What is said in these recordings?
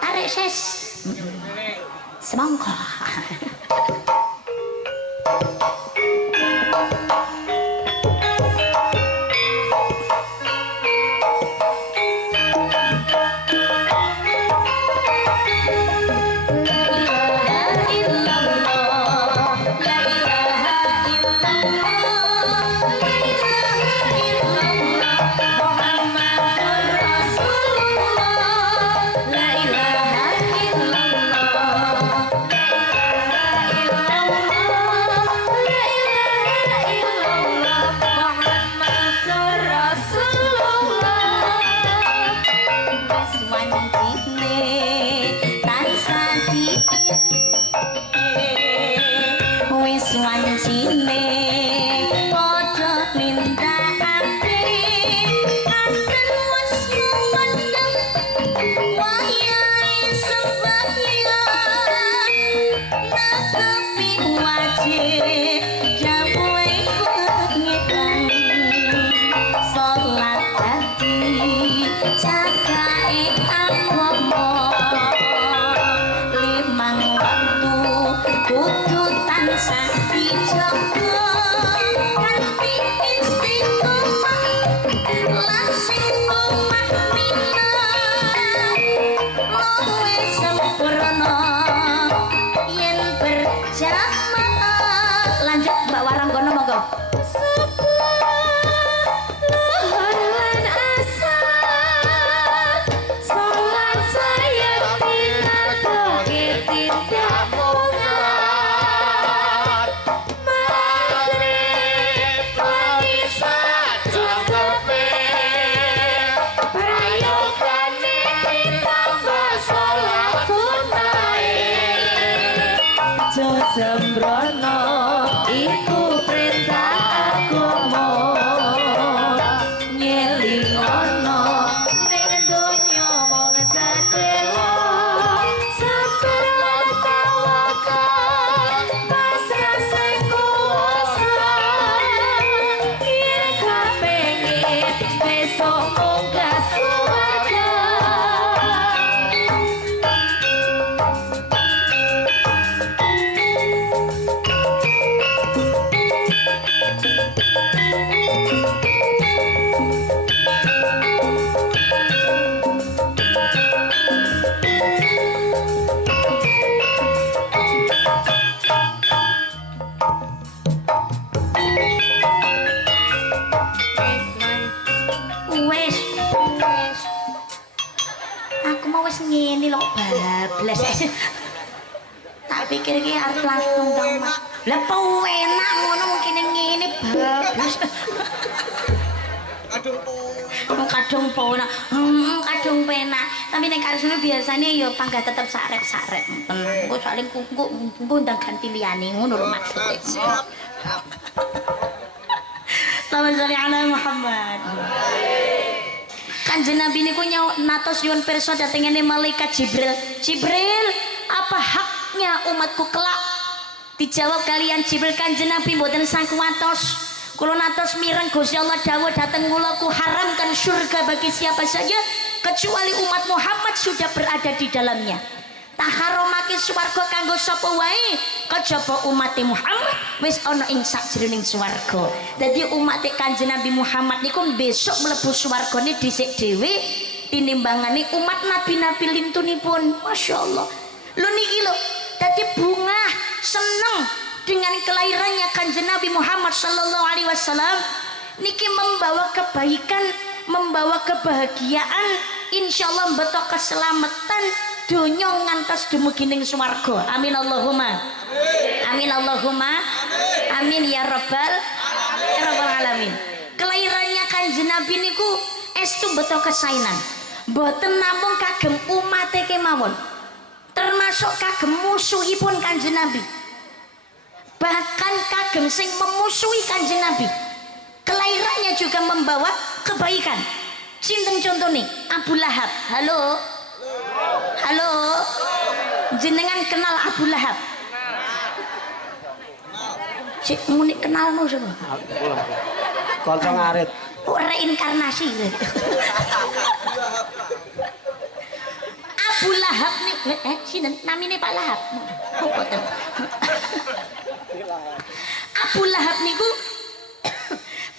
tarik ses semangka. Tak pikir ki arep langsung dong Mas. Lah penak ngono mungkin ngene bagus. Kadung penak. Kadung penak. Tapi nek karisane biasane ya panggah tetep sarep-sarep. Engko saling engko ndang ganti liyane ngono lho maksude. Allahumma sholli ala Muhammad. Kanjeng Nabi niku natos nyuwun pirsa datengane malaikat Jibril. Jibril, apa haknya umatku kelak? Dijawab kalian Jibril, Kanjeng Nabi mboten sangku watos. Kula natos mireng Gusti Allah dawuh dhateng kula ku haramkan surga bagi siapa saja kecuali umat Muhammad sudah berada di dalamnya. Taharomake swarga kanggo sapa wae kejaba umat Muhammad wis ana ing sajroning swarga. Dadi umat Kanjeng Nabi Muhammad niku besok mlebu swargane dhisik dhewe tinimbangane umat nabi-nabi lintunipun. Masyaallah. Lho niki lho, dadi bunga seneng dengan kelahirannya Kanjeng Nabi Muhammad sallallahu alaihi wasallam niki membawa kebaikan, membawa kebahagiaan, insyaallah beto keselamatan donya ngantos dumugi ning swarga. Amin Allahumma. Amin Allahumma. Amin ya rabbal alamin. Kelahirannya Kanjeng Nabi niku estu beto kesainan. Mboten namung kagem umate kemawon. Termasuk kagem musuhipun Kanjeng Nabi. Bahkan kagem sing memusuhi Kanjeng Nabi. Kelahirannya juga membawa kebaikan. Sinten contone? Abu Lahab. Halo. Halo. Jenengan kenal Abu Lahab? Cik muni kenalmu sapa? Kanca ngarit. Oh, reinkarnasi. Abu Abu Lahab nih sinten namine Pak Lahab. Abu Lahab niku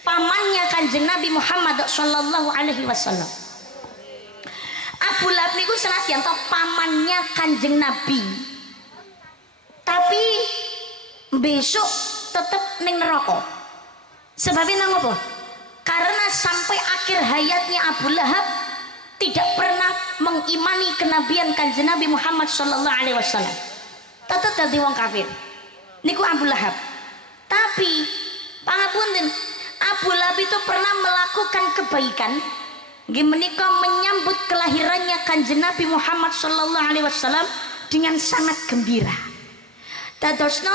pamannya Kanjeng Nabi Muhammad sallallahu alaihi wasallam. Abu Lahab niku senadyan pamannya Kanjeng Nabi, tapi besok tetep ning neraka. Sebabnya napa? Karena sampai akhir hayatnya Abu Lahab tidak pernah mengimani kenabian Kanjeng Nabi Muhammad sallallahu alaihi wasallam. Tetep dadi wong kafir. Niku Abu Lahab. Tapi pangapunten, Abu Lahab itu pernah melakukan kebaikan nggih menika menyambut kelahirannya Kanjeng Nabi Muhammad sallallahu alaihi wasallam dengan sangat gembira. Dadosna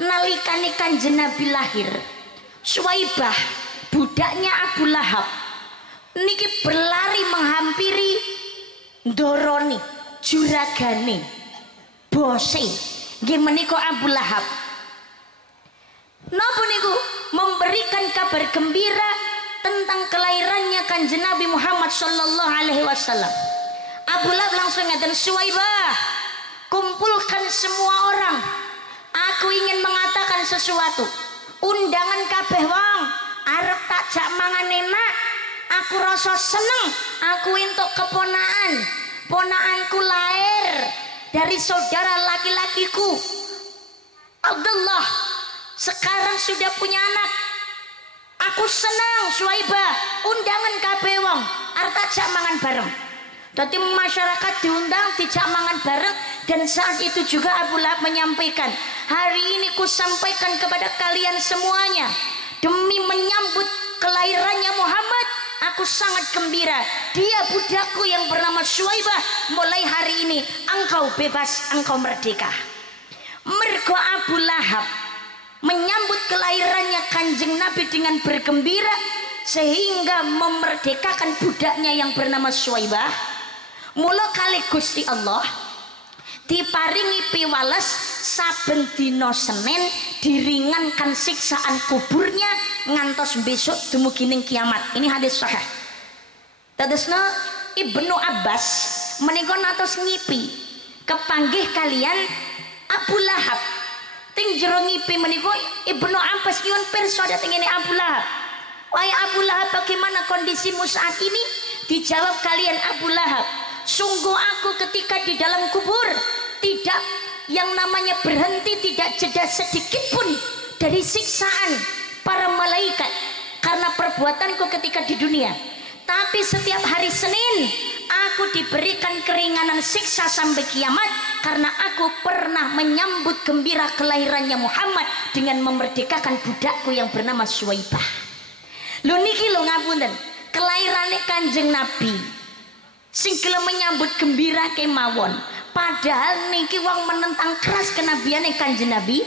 nalikane Kanjeng Nabi lahir, Suwaibah budaknya Abu Lahab niki berlari menghampiri ndoroni juragane bose nggih menika Abu Lahab. Napa niku memberikan kabar gembira tentang kelahirannya Kanjeng Nabi Muhammad sallallahu alaihi wasallam. Abu Lahab langsung ngaten, Suwaibah, kumpulkan semua orang. Aku ingin mengatakan sesuatu. Undangan kabeh wong arep tak jak mangan enak. Aku rasa seneng. Aku entuk keponaan. Ponaanku lahir dari saudara laki-lakiku Abdullah. Sekarang sudah punya anak. Aku senang Suwaibah, undangan kabeh wong arep tak jak mangan bareng. Dadi masyarakat diundang dijak mangan bareng, dan saat itu juga Abu Lahab menyampaikan, hari ini ku sampaikan kepada kalian semuanya, demi menyambut kelahirannya Muhammad, aku sangat gembira. Dia budakku yang bernama Suwaibah, mulai hari ini engkau bebas, engkau merdeka. Mergo Abu Lahab menyambut kelahirannya Kanjeng Nabi dengan bergembira sehingga memerdekakan budaknya yang bernama Suwaibah. Mula kali Gusti Allah diparingi piwales saben dina Senin diringankan siksaan kuburnya ngantos besok dumugi ning kiamat. Ini hadis sahih. Tadesna Ibnu Abbas menika natos ngipi kepanggih kalian Abu Lahab. Ting jero ngipi menika Ibnu Abbas nyuwun pirsa dhateng ngene Abu Lahab. Wahai Abu Lahab, bagaimana kondisimu saat ini? Dijawab kalian Abu Lahab, sungguh aku ketika di dalam kubur tidak yang namanya berhenti, tidak jeda sedikit pun dari siksaan para malaikat karena perbuatanku ketika di dunia. Tapi setiap hari Senin aku diberikan keringanan siksa sampai kiamat karena aku pernah menyambut gembira kelahirannya Muhammad dengan memerdekakan budakku yang bernama Suwaibah. Lho niki lho ngapunten, kelahirannya Kanjeng Nabi sing gelem menyambut gembira kemawon, padahal niki wong menentang keras kenabiane Kanjeng Nabi,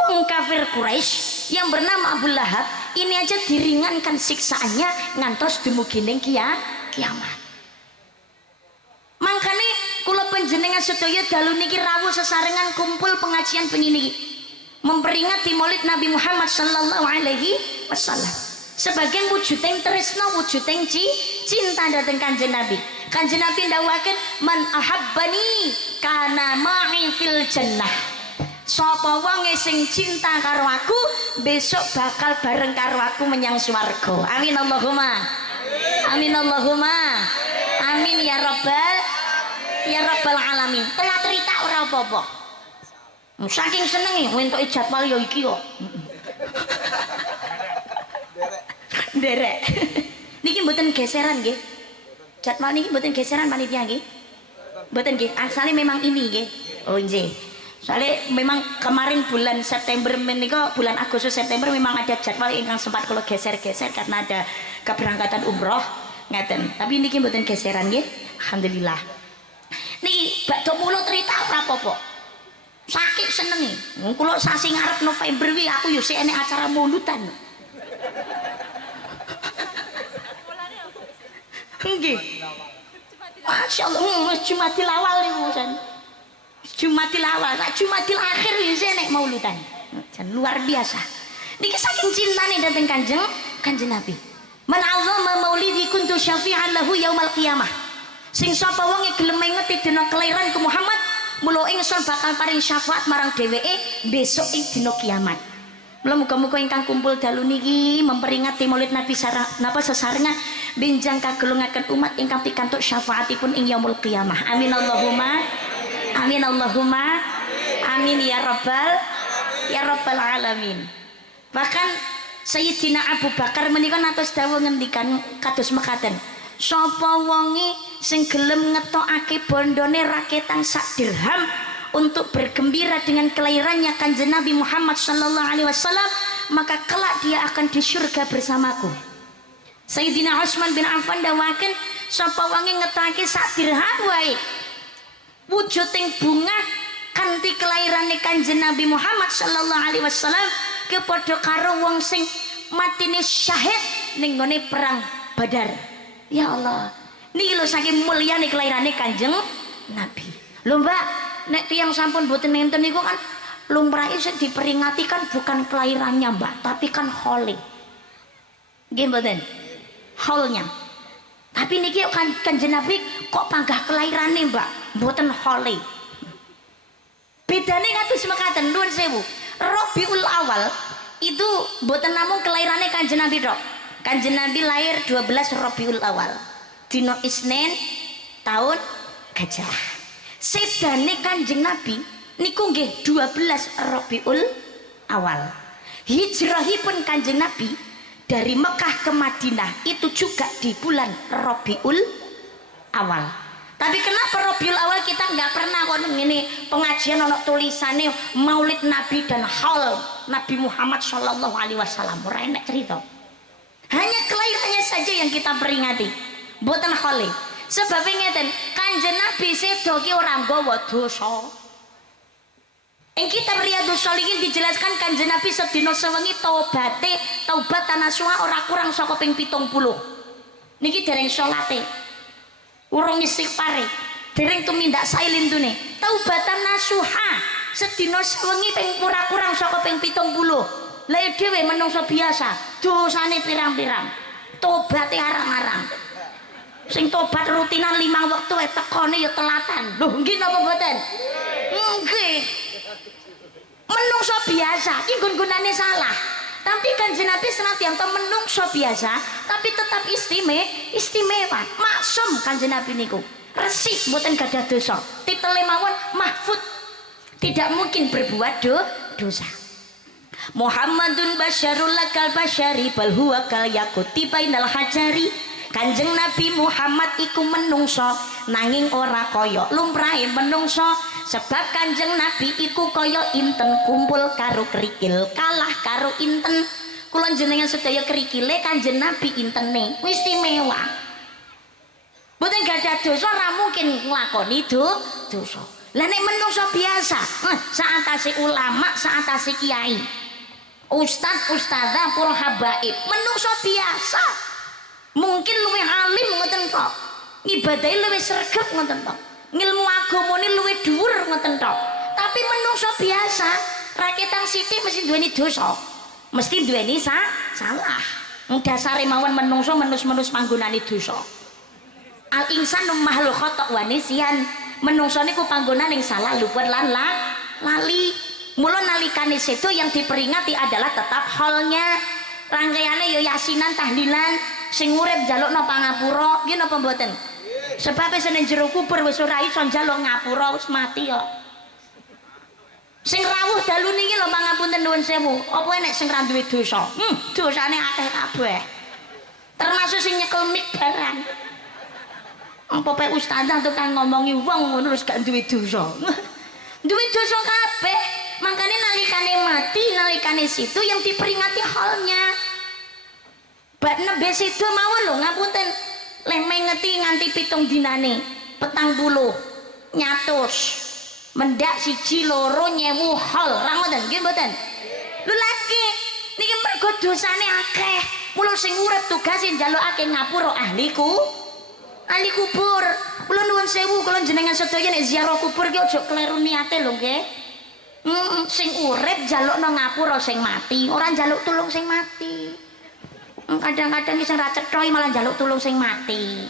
wong kafir Quraisy yang bernama Abu Lahab ini aja diringankan siksaannya ngantos dumugi ning kiamat. Mangkane kula panjenengan sedaya dalu niki rawuh sesarengan kumpul pengajian penginiki memperingati Maulid Nabi Muhammad sallallahu alaihi wasallam sebagai wujuding tresna, wujuding cinta dhateng Kanjeng Nabi. Kanjeng Nabi ndawuhaken man ahabbani kana ma'i fil jannah. Sapa wong sing cinta karo aku besok bakal bareng karo aku menyang swarga. Amin Allahumma. Amin Allahumma. Amin ya rabbal alamin. Telah cerita ora apa-apa. Saking senenge entuk jadwal ya iki kok. Derek. Niki mboten geseran nggih. Jadwal niki mboten geseran panitia nggih. Mboten nggih, asale memang ini nggih. Oh nggih. Soalnya memang kemarin bulan September menika, bulan Agustus September memang ada jadwal yang sempat kalau geser-geser karena ada keberangkatan umroh ngeten. Tapi niki mboten geseran nggih. Alhamdulillah. Niki bakdo mulo cerita ora apa-apa. Saking senenge. Kula sasi ngarep November wi aku yo sik enek acara mauludan. Nggih. Masyaallah, Jumatil awal niku jan. Jumatil awal, Jumatil akhir wis nek mauludan. Jan luar biasa. Niki saking cintane dhateng Kanjeng Nabi. Man 'azzama maulidi kuntu syafi'an lahu yaumal qiyamah. Sing sapa wonge gelem ngeti dina kelahiran ku Muhammad, mula ingsun bakal paring syafaat marang dheweke besok ing dina kiamat. Mula muga-muga ingkang kumpul dalu niki memperingati Maulid Nabi napa sesarengan benjang kagolongaken umat ingkang pikantuk syafaatipun ing yaumul qiyamah. Amin Allahumma amin Allahumma amin ya rabbal alamin. Bahkan Sayyidina Abu Bakar menika natos dawuh ngendikan kados mekaten. Sapa wonge sing gelem ngetokake bondone raketang sak dirham untuk bergembira dengan kelahirannya Kanjeng Nabi Muhammad sallallahu alaihi wasallam, maka kelak dia akan di surga bersamaku. Sayyidina Utsman bin Affan dawaken sapa wonge ngetokake sak dirham wae wujuding bunga kanthi kelairane Kanjeng Nabi Muhammad sallallahu alaihi wasallam kepada karo wong sing matine syahid ning gone perang Badar. Ya Allah, niki lho saking mulyane kelairane Kanjeng Nabi. Lho Mbak, nek tiyang sampun boten nenten niku kan lumrahe sing diperingati kan bukan kelahirannya Mbak, tapi kan hole. Nggih mboten? Haulnya. Tapi niki kan Kanjeng Nabi kok panggah kelahirane Mbak, mboten hole. Bedane kados mekaten nuwun sewu. Rabiul Awal itu mboten namung kelahirannya Kanjeng Nabi tok. Kanjeng Nabi lahir 12 Rabiul Awal dino Isnin tahun gajah. Sedane Kanjeng Nabi niku nggih 12 Rabiul Awal. Hijrahipun Kanjeng Nabi dari Mekah ke Madinah itu juga di bulan Rabiul Awal. Tapi kenapa Rabiul Awal kita nggak pernah kok ngene pengajian ono tulisane Maulid Nabi dan haul Nabi Muhammad Shallallahu Alaihi Wasallam. Ora enek cerita. Hanya kelahirannya saja yang kita peringati, mboten kholi. Sebab ngeten, Kanjeng Nabi sedo ki ora nggawa dosa. Ing kitab Riyadhus Shalihin dijelaskan Kanjeng Nabi sedina sewengi taubat nasuha ora kurang saka ping 70. Niki dereng salate. Urung istighfare, dereng tumindak sae lintune. Taubatan nasuha sedina sewengi ping ora kurang saka ping 70. Lah dhewe menungso biasa, dosane pirang-pirang. Tobaté arang-arang. Sing tobat rutinan 5 wektu tekone ya telatan. Lho nggih napa mboten? Nggih. Menungso biasa iki gun-gunane salah. Tapi Kanjeng Nabi senantiasa menungso biasa, tapi tetap istimewa. Maksum Kanjeng Nabi niku. Resik mboten gadah dosa. Titele mawon mahfud. Tidak mungkin berbuat dosa. Muhammadun basyarul lakal basyari bal huwa kal yakuti bainal hajari. Kanjeng Nabi Muhammad iku menungso nanging ora kaya lumrahe menungso, sebab Kanjeng Nabi iku kaya inten kumpul karo kerikil kalah karo inten. Kula jenengan sedaya kerikile, Kanjeng Nabi intene istimewa. Mboten gadah dosa, ora mungkin nglakoni dosa. Lah nek menungso biasa, saatase ulama, saatase kiai, ustad, ustadzah, para habaib, menungso biasa. Mungkin luwih alim ngoten tok. Ibadahe luwih sregep ngoten tok. Ngilmu agamane luwih dhuwur ngoten tok. Tapi menungso biasa, raketang sithik mesti duweni dosa. Mesti duweni salah. Dasare mawon menungso menus-menus panggonane dosa. Al insanu makhluk khata' wa nisyan. Menungso niku panggonan yang salah, luput lan lali. Mula nalikane sedo yang diperingati adalah tetap halnya. Rangkaiane ya yasinan tahlilan, sing urip njalukna pangapura, nggih napa mboten? Sebab sing jero kubur wis ora iso njaluk ngapura, wis mati kok. Sing rawuh dalu niki lho pangapunten nuwun sewu. Apa enek sing ra duwe dosa? Dosane akeh kabeh. Termasuk sing nyekel mik barang. Apa pe ustazah tukang ngomongi wong ngono terus gak duwe dosa. Duwe dosa kabeh. Makanya nalikane mati, nalikane situ yang diperingati halnya. Bak nebe situ mawon lho ngapunten. Leh mengeti nganti 7 dinane, 40 nyatus. Mendak 1 2 nyewu hal, ra ngoten nggih mboten? Lho lagi niki mergo dosane akeh. Mula sing urip tugase njalukake ngapura ahli kubur. Kula nuwun sewu, kula jenengan sedaya nek ziarah kubur ki aja kleru niate lho nggih. Sing urip njalukno ngapura sing mati, ora njaluk tulung sing mati. Kadang-kadang sing ra cetha malah njaluk tulung sing mati.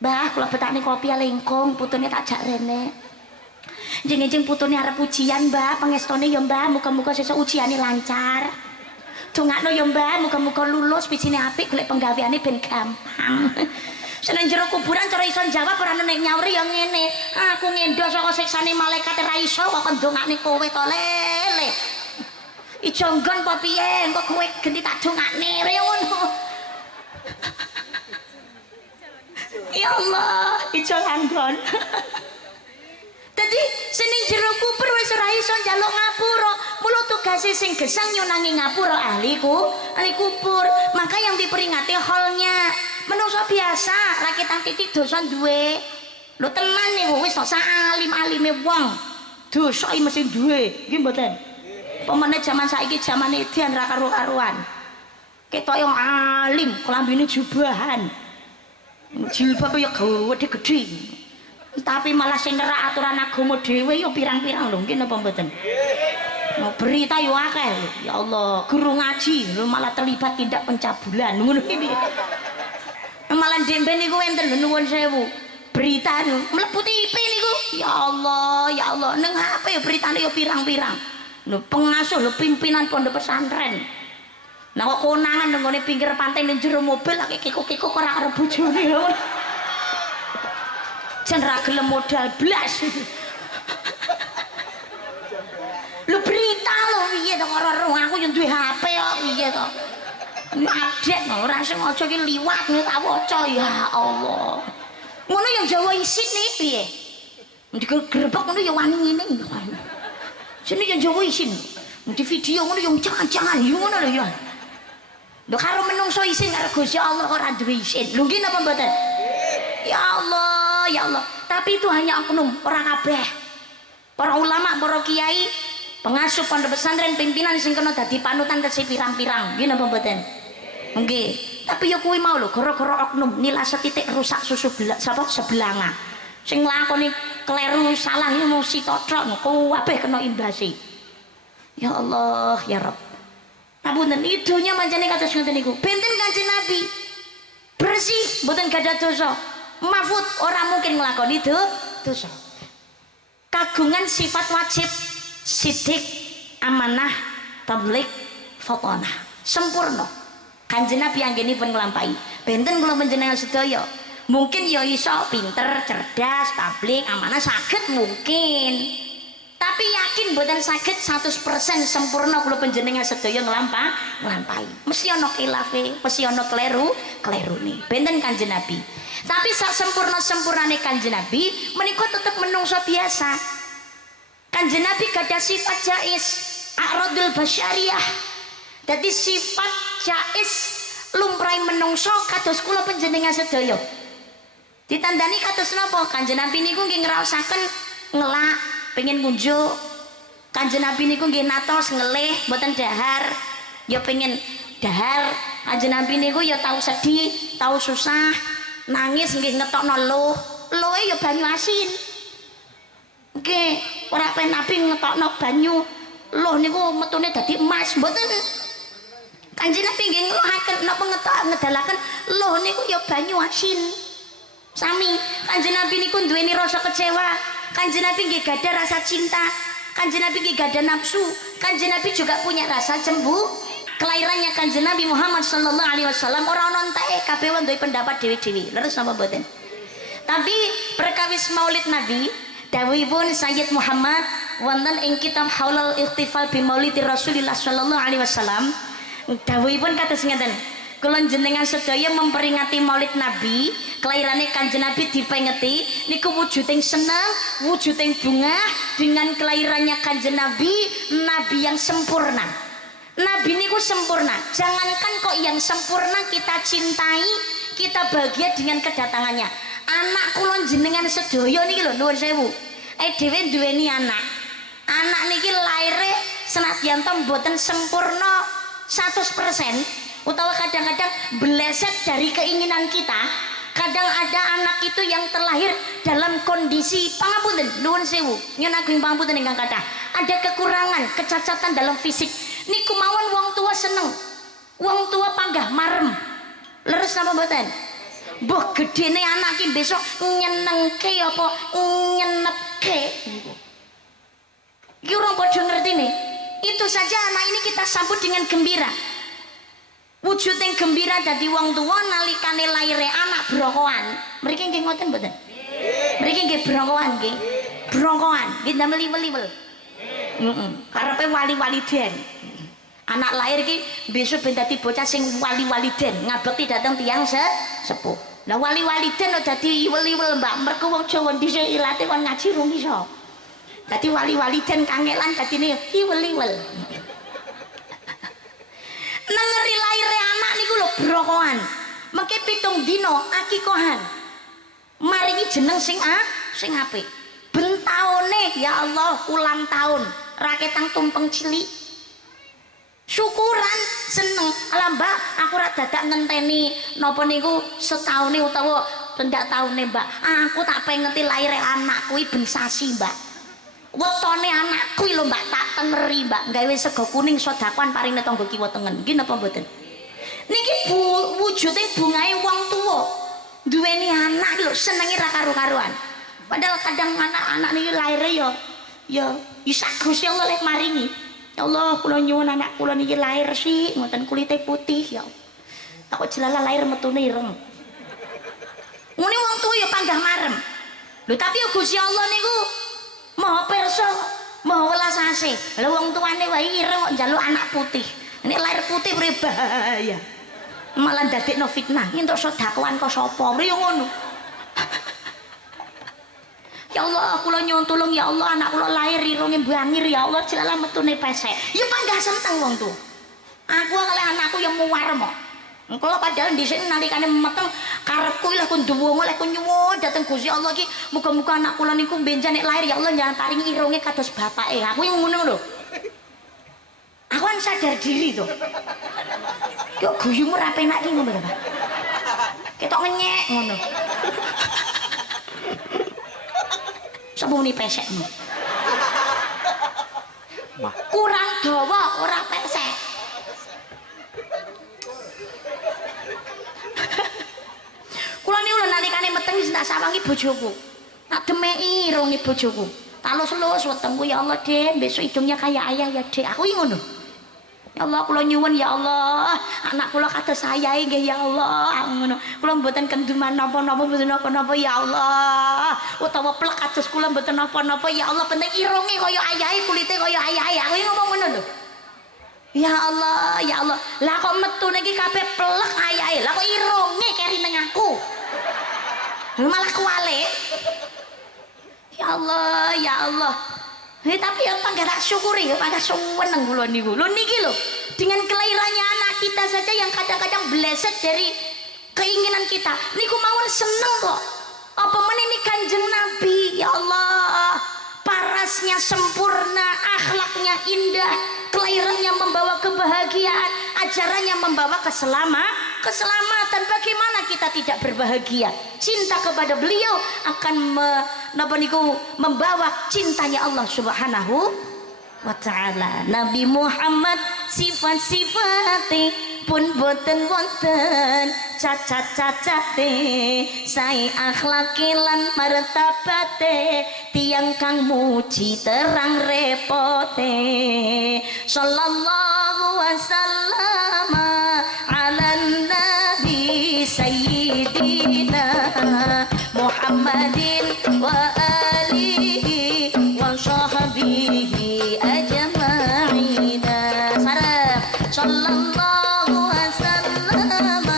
Mbah kula betane kopi lengkong putune tak jak rene. Jeneng-jeneng putune arep ujian Mbah, pangestone ya Mbah muga-muga sesuk ujiane lancar. Dongakno ya Mbah muga-muga lulus bijine apik golek penggaweane ben gampang. Seneng jero kuburan cara iso jawab ora nek nyauri ya ngene. Aku ngendho saka siksane malaikat ra iso kok ndongakne kowe to lele. Ijo nggon apa piye engko kowe genti tak dongakne ya ngono. Ya Allah, ijo nganggon. Dadi seneng jero kubur wis ora iso njaluk ngapura. Mula tugase sing gesang nyunangi ngapura ahli kubur. Maka yang diperingati holnya. Menungso biasa rakitan titik dosa duwe. Lho tenan niku wis salim-alime wong. Dosa iki mesti duwe, nggih mboten? Pemene jaman saiki jaman edan ra karo-karuan. Ketok yang alim, klambine jubahan. Jilbab ya gede-gede. Tapi malah sing nerak aturan agama dhewe ya pirang-pirang lho, nggih napa mboten? Mau berita yo akeh. Ya Allah, guru ngaji lho malah terlibat tindak pencabulan ngono iki. Malah demben niku enten lho nuwun sewu. Berita niku mlebu TV niku. Ya Allah, ya Allah, ning HP ya beritane ya pirang-pirang. Lho pengasuh lho pimpinan pondok pesantren. Nah kok konangan nang pinggir pantai ning jero mobil lagi kikuk-kikuk ora karo bojone lho. Jan ra gelem modal blas. Lho berita lho piye to karo aku yo duwe HP kok piye to. Adek ora sengaja iki liwat nek tak waca ya Allah. Ngono yang Jawa isin nih piye? Digerebek ngono ya wani ngene. Sini yang Jawa isin. Di video ngono yang jangan-jangan ngono lho ya. Lho karo menungso isin karo Gusti Allah ora duwe isin. Lho nggih napa mboten? Ya Allah, ya Allah. Tapi itu hanya oknum, ora kabeh. Para ulama, para kiai, pengasuh pondok pesantren, pimpinan sing kena dadi panutan tesih pirang-pirang. Nggih napa mboten? Nggih. Tapi ya kuwi mau lho, gara-gara oknum nila setitik rusak susu sebelanga. Sing nglakoni kleru salah iki mesti totok kabeh kena imbasi. Ya Allah, ya Rabb. Ngapunten idunya mancane kados ngoten niku. Benten Kanjeng Nabi. Bersih, mboten gadah dosa. Mahfud orang mungkin nglakoni dosa. Kagungan sifat wajib, sidik, amanah, tabligh, fatonah. Sempurna. Kanjeng Nabi anggenipun nglampahi. Benten kula panjenengan sedaya. Mungkin ya iso pinter, cerdas, tabligh, amanah saged mungkin. Tapi yakin mboten saged 100% sempurna kula panjenengan sedaya nglampahi. Mesti ana khilafe, mesti ana klerune. Benten Kanjeng Nabi. Tapi sak sempurna-sempurnane Kanjeng Nabi menika tetep menungso biasa. Kanjeng Nabi gadah sifat jais, a'radul basyariyah. Dadi sifat jais lumrahe menungso kados kula panjenengan sedaya. Ditandani kados napa? Kanjeng Nabi niku nggih ngraosaken ngelak, pengen ngunjuk. Kanjeng Nabi niku nggih natos ngelih, mboten dahar. Ya pengen dahar. Kanjeng Nabi niku ya tau sedih, tau susah, nangis nggih ngetokno loh. Lohe ya banyu asin. Nggih, ora pengen Nabi ngetokno banyu loh niku metune dadi emas, mboten. Kanjeng Nabi nggih ngeluhaken napa ngedalaken loh niku ya banyu asin. Sami Kanjeng Nabi niku duweni rasa kecewa. Kanjeng Nabi nggih gadah rasa cinta. Kanjeng Nabi nggih gadah nafsu. Kanjeng Nabi juga punya rasa cemburu. Kelahirannya Kanjeng Nabi Muhammad sallallahu alaihi wasallam ora ono enteke kabeh duwe pendapat dhewe-dhewe. Leres napa mboten? Tapi perkawis Maulid Nabi dawuhipun Sayyid Muhammad wonten ing kitab Haulal Ihtifal bi Maulidi Rasulillah sallallahu alaihi wasallam dawuhipun kados ngeten. Kula jenengan sedaya memperingati Maulid Nabi, kelahirannya Kanjeng Nabi dipengeti niku wujuding seneng, wujuding bunga dengan kelahirannya Kanjeng Nabi, Nabi yang sempurna. Nabi niku sempurna. Jangankan kok yang sempurna kita cintai, kita bahagia dengan kedatangannya. Anak kula jenengan sedaya niki lho nuwun sewu. Dhewe duweni anak. Anak niki laire senadyan to mboten sempurna 100%. Utawa kadang-kadang beleset dari keinginan kita. Kadang ada anak itu yang terlahir dalam kondisi pangapunten nuwun sewu nyun agung pangapunten ingkang kathah, ada kekurangan, kecacatan dalam fisik niku mawon wong tua seneng, wong tua panggah marem. Leres napa mboten? mbah gedene anak ki besok nyenengke apa nyenepke iki orang padha ngertine. Itu saja anak ini kita sambut dengan gembira. Wujud yang gembira dadi wong tua nalikane laire anak brokoan. Mriki nggih ngoten mboten? Mriki nggih brokoan nggih. Brokoan nggih ndamel liwel-liwel. Karepe wali-wali den. Anak lahir ki besok ben dadi bocah sing wali-wali den, ngabekti dateng tiyang sepuh. Lah wali-wali den dadi iwel-iwel Mbak, mergo wong Jawa dhisik ilate kon ngaji rung iso. Dadi wali-wali den kangelan dadine iwel-iwel. Nengeri laire anak niku lho brokoan. Mengke 7 dina akikohan. Maringi jeneng sing apik. Bentaune ya Allah ulang tahun, raketang tumpeng cilik. Syukuran seneng. Alah Mbak, aku ora dadak ngenteni napa niku setaune utawa pendak taune Mbak. Aku tak pengeti laire anakku iki ben sasi Mbak. Wetone anakku lho Mbak tak teneri Mbak, gawe sego kuning sedakwan paringe tangga kiwa tengen. Nggih napa mboten? Niki wujude bungae wong tuwa. Duweni anak lho senenge ra karo-karuan. Padahal kadang anak-anak niki laire ya isa Gusti Allah lek maringi. Ya Allah, kula nyuwun anak kula niki lair sih ngoten kulite putih ya. Tak kok jelala lair metune ireng. Ngene wong tuwa ya panggah marem. Lho tapi ya Gusti Allah niku Maha pirsa, maha welas asih. Lha wong tuane wae ireng kok njaluk anak putih. Nek lair putih berbahaya. Malah dadekno fitnah. Entuk sedekawan kok sapa? Mriyo ngono. Ya Allah, kula nyuwun tulung ya Allah anak kula lair irunge bangir ya Allah jelala metune pesek. Ya panggah senteng wong tuh. Aku kalih anakku yang muwarem kok. Kula padahal dhisik nalikane meteng karepku lha ku ndonga lha ku nyuwun dhateng Gusti Allah iki muga-muga anak kula niku benjang nek lair ya Allah jangan paringi irunge kados bapake. Aku yang ngono lho. Aku kan sadar diri to. Kok guyumu ra penak iki ngono Pak. Ketok ngenyek ngono. Semuni pesekmu. Kurang dawa ora pesek. Kula niku lho nalikane meteng wis tak sawangi bojoku. Tak demeki irunge bojoku. Tak lus-lus wetengku ya Allah, Dek, besok hidungnya kayak ayah ya, Dek. Aku iki ngono. Ya Allah kula nyuwun ya Allah, anak kula kados ayahe nggih ya Allah. Ngono. Kula mboten kenduman napa-napa mboten napa-napa ya Allah. Utawa plek kados kula mboten napa-napa ya Allah, penting irunge kaya ayahe, kulite kaya ayahe. Aku iki ngomong ngono lho. Ya Allah, ya Allah. Lah kok metune iki kabeh plek ayahe. Lah kok irunge keri ning aku. Malah kuwale. Ya Allah, ya Allah. Tapi ya panggah tak syukuri ya, panggah seneng kula niku. Lho niki lho, dengan kelahirannya anak kita saja yang kadang-kadang bleset dari keinginan kita. Niku mawon seneng kok. Apa meneh ini Kanjeng Nabi, ya Allah. Parasnya sempurna, akhlaknya indah, kelahirannya membawa kebahagiaan, ajarannya membawa keselamatan. Bagaimana kita tidak berbahagia? Cinta kepada beliau akan membawa cintanya Allah Subhanahu wa ta'ala. Nabi Muhammad sifat-sifate pun boten wonten cacat-cacate, sae akhlake lan martabate, tiyang kang muji terang repote. Sallallahu wasallam ala nabi sayyidina Muhammadin wa alihi wa sahbihi ajma'ina. Sareng sallallahu wasallam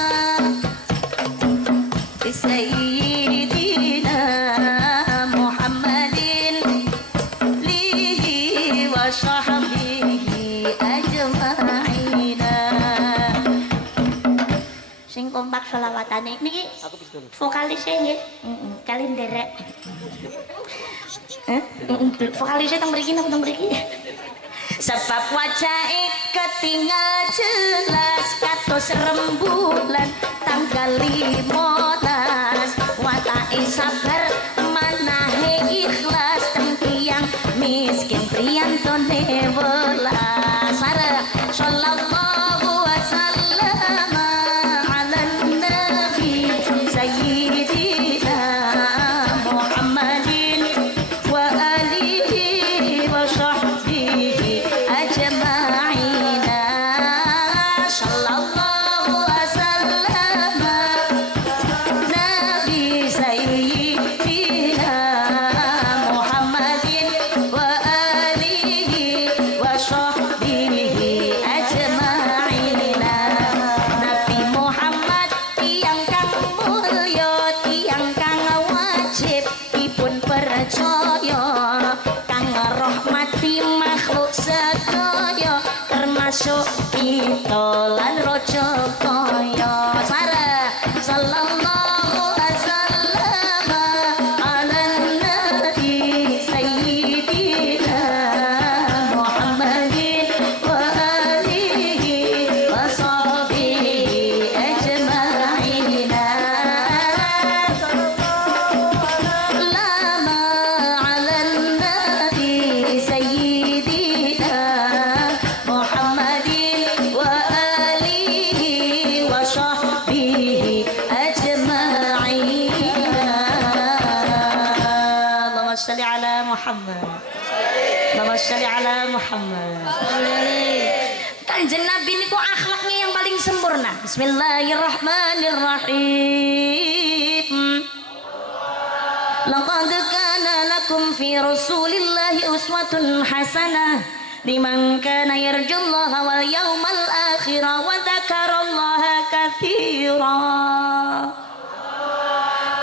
sayyidina Muhammadin lihi wa sahbihi ajma'ina. Sing kompak selawatane niki vokalisnya nggih. Kali nderek. Vokalisnya teng mriki napa teng mriki? Sebab wajahe ketinggal jelas kados rembulan tanggal 15, watake sabar manahe ikhlas teng tiyang miskin priyantone welas. Sareng sallallahu wasallam ala nabi sayyidina ojo kaya sare sallallahu wasallam ala nabi sayyidina Muhammadin wa alihi wa sahbihi ajma'in lama ala nabi sayyidina Muhammadin wa alihi wa sahbihi ajma'in Allahumma shalli ala Muhammad Allahumma shalli ala Muhammad Kanjeng Nabi niku akhlaknya yang paling sempurna. Bismillahirrahmanirrahim. Laqad kana lakum fi Rasulillahi uswatun hasanah liman kana yarjullaha wal yawmal akhir wa dzakarallaha katsira.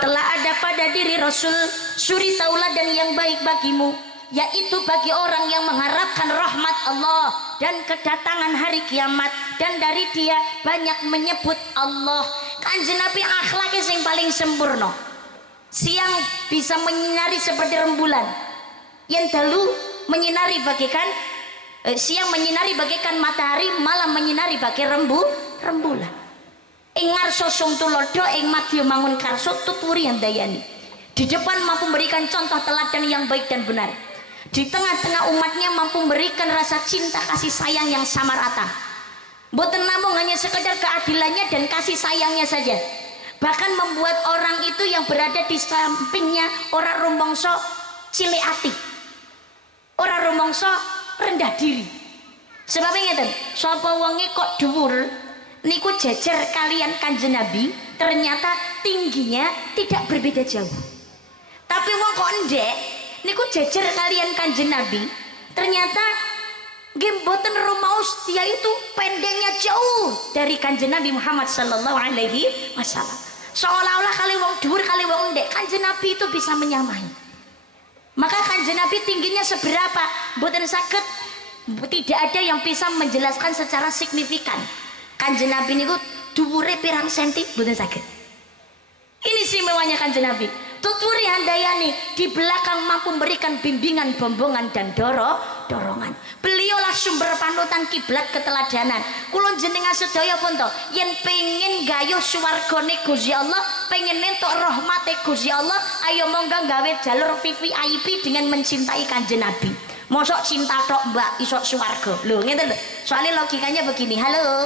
Telah ada pada diri Rasul suri tauladan yang baik bagimu, yaitu bagi orang yang mengharapkan rahmat Allah dan kedatangan hari kiamat, dan dari dia banyak menyebut Allah. Kanjeng Nabi akhlaknya yang paling sempurna. Siang bisa menyinari seperti rembulan, yang dahulu menyinari bagaikan siang menyinari bagaikan matahari, malam menyinari bagai rembulan. Ing ngarsa sung tulodo ing madya mangun karso tuturi handayani. Di depan mampu memberikan contoh teladan yang baik dan benar. Di tengah-tengah umatnya mampu memberikan rasa cinta kasih sayang yang sama rata. Boten namung hanya sekedar keadilannya dan kasih sayangnya saja, bahkan membuat orang itu yang berada di sampingnya orang rumangsa cilik ati, orang rumangsa rendah diri. Sebabnya ngeten, sapa wonge kok dhuwur niku jejer kalian Kanjeng Nabi, ternyata tingginya tidak berbeda jauh. Tapi wong kok endek niku jejer kalian Kanjeng Nabi, ternyata nggih mboten rumaos dia itu pendeknya jauh dari Kanjeng Nabi Muhammad sallallahu alaihi wasallam. Seolah-olah kali wong dhuwur kali wong endek, Kanjeng Nabi itu bisa menyamai. Maka Kanjeng Nabi tingginya seberapa mboten saged, tidak ada yang bisa menjelaskan secara signifikan. Kanjeng Nabi niku dhuwure pirang senti mboten saged. Ini istimewanya Kanjeng Nabi. Tuturi handayani, di belakang mampu memberikan bimbingan, bombongan dan dorongan. Beliaulah sumber panutan kiblat keteladanan. Kula jenengan sedaya pun to, yen pengen gayuh swargane Gusti Allah, pengen entuk rahmate Gusti Allah, ayo monggo gawe jalur VVIP dengan mencintai Kanjeng Nabi. Mosok cinta tok mbak isok swarga. Lho ngeten lho. Soalnya logikanya begini. Halo.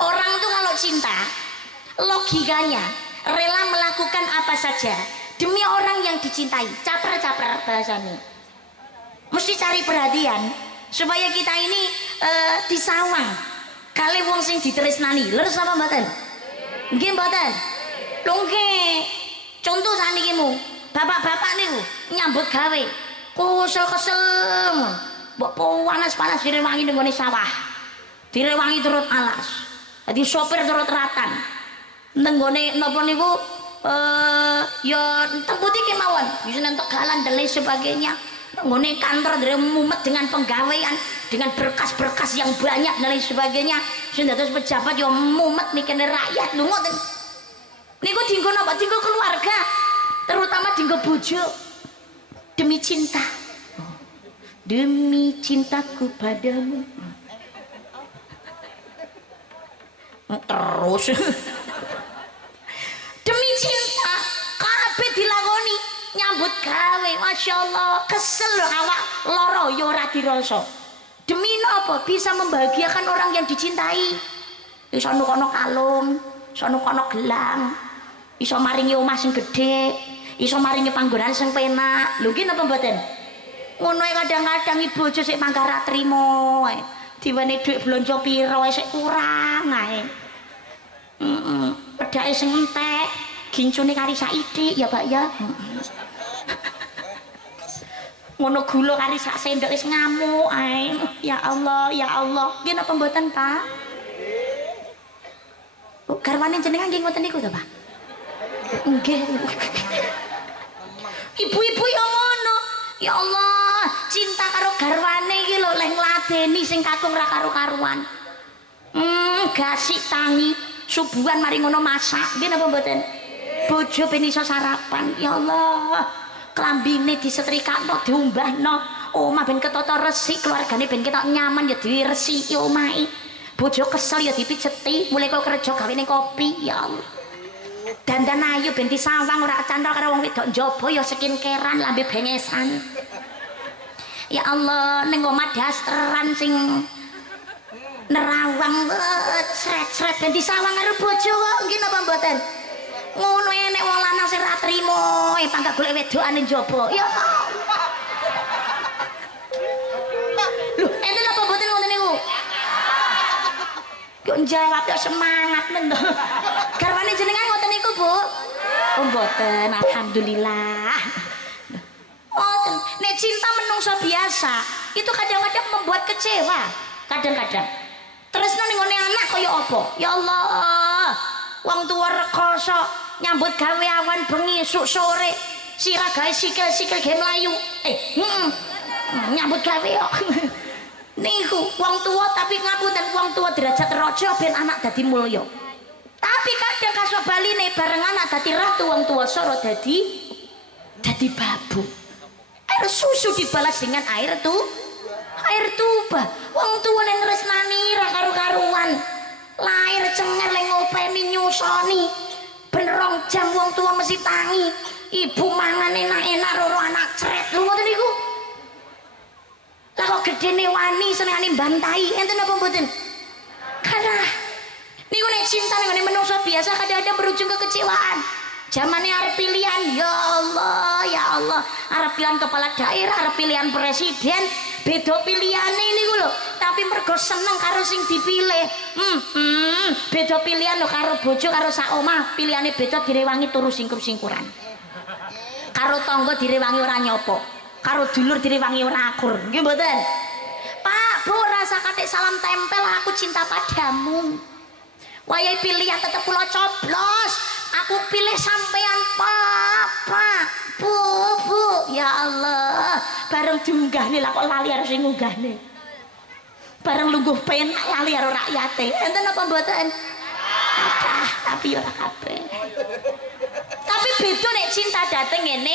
Orang tuh kalau cinta, logikanya rela melakukan apa saja demi orang yang dicintai. Caper-caper bahasanya, mesti cari perhatian supaya kita ini disawang kali wong sing ditresnani. Leres apa mboten? Nggih mboten? Lho nggih. Contoh sanikimu, bapak-bapak niku nyambut gawe kesel-kesel, mbok panas-panas direwangi ning gone sawah, direwangi turut alas, dadi sopir turut ratan nenggone napa niku ya temputi kemawon bisa nentok galan dan lain sebagainya. Nenggone kantor dari mumet dengan penggawean, dengan berkas-berkas yang banyak dan lain sebagainya. Sing dados pejabat ya mumet mikirne rakyat. Lho ngoten niku dinggo napa? Dinggo keluarga, terutama dinggo bojo. Demi cinta, demi cintaku padamu. Terus demi cinta kabeh dilakoni, nyambut gawe, masya Allah. Kesel loh awak loro ya ora dirasa. Demi napa? Bisa membahagiakan orang yang dicintai. Iso nukono kalung, iso nukono gelang, iso maringi omah sing gedhe, iso maringi panggonan sing penak. Lho ki napa mboten? Ngono kadang-kadang ibu bojo sik mangkah ra trimo ae. Diwene dhuwit blonjo piro sik kurang ae. Pedake sing entek, gincune kari sak ithik ya, Pak ya. Ngono gula kari sak sendok wis ngamuk ae. Ya Allah, ya Allah. Nggih napa mboten, Pak? Oh, garwane jenengan nggih ngoten niku to, Pak? Nggih. Ibu-ibu yo ngono. Ya Allah, cinta karo garwane iki lho leh ngladeni sing kakung ra karo-karuan. gasik tangi subuhan mari ngono masak nggih napa mboten bojo ben iso sarapan ya Allah klambine disetrikakno diumbahno omah ben ketata resik keluargane ben ketok nyaman ya diresiki omahe bojo kesel ya dipijeti mulai kok kerja gawe ning kopi ya Allah dandan ayu ben disawang ora cantol karo wong wedok njaba ya skincarean lambe bengesan ya Allah ning omah dasteran sing nerawang sret-sret ben disawang karo bojo kok nggih napa mboten ngono enek wong lanang sing ra trimo pangkat golek wedokane njaba ya lho enten apa mboten ngoten niku kok jawab ya semangat men garwane jenengan ngoten niku Bu oh mboten alhamdulillah ngoten nek cinta menungso biasa itu kadang-kadang membuat kecewa kadang-kadang tresno ning ngene anak kaya apa ya Allah wong tuwa rekoso nyambut gawe awan bengi esuk sore sira gawe sikil-sikil ge mlayu nyambut gawe kok niku wong tuwa tapi ngapunten wong tuwa derajat raja ben anak dadi mulya tapi kadang kaso baline bareng anak dadi ratu wong tuwa soro dadi babu air susu dibalas dengan air tuba wong tuwa nek tresnani ra karo-karuan lahir cengar lek ngopeni nyusoni ben 2 jam wong tua mesti tangi ibu mangan enak-enak loro anak cret lho ngoten niku lah kok gedene wani senengane bantai enten apa mboten karena niku nek cinta nek menungso biasa kadang-kadang berujung kekecewaan zamane arep pilihan ya Allah arep pilihan kepala daerah arep pilihan presiden beda pilihane niku lho tapi mergo seneng karo sing dipilih beda pilihan lho karo bojo karo sak omah pilihane beda direwangi turu singkur-singkuran karo tangga direwangi ora nyopo karo dulur direwangi ora akur nggih mboten Pak Bu rasa katik salam tempel aku cinta padamu wayahe pilihan tetep kula coblos aku pilih sampean Pak Bu ya Allah bareng diunggahne lah kok lali harus ngunggahne bareng lungguh penak lali karo rakyate enten apa mboten tapi ora kabeh tapi beda nek cinta dateng ngene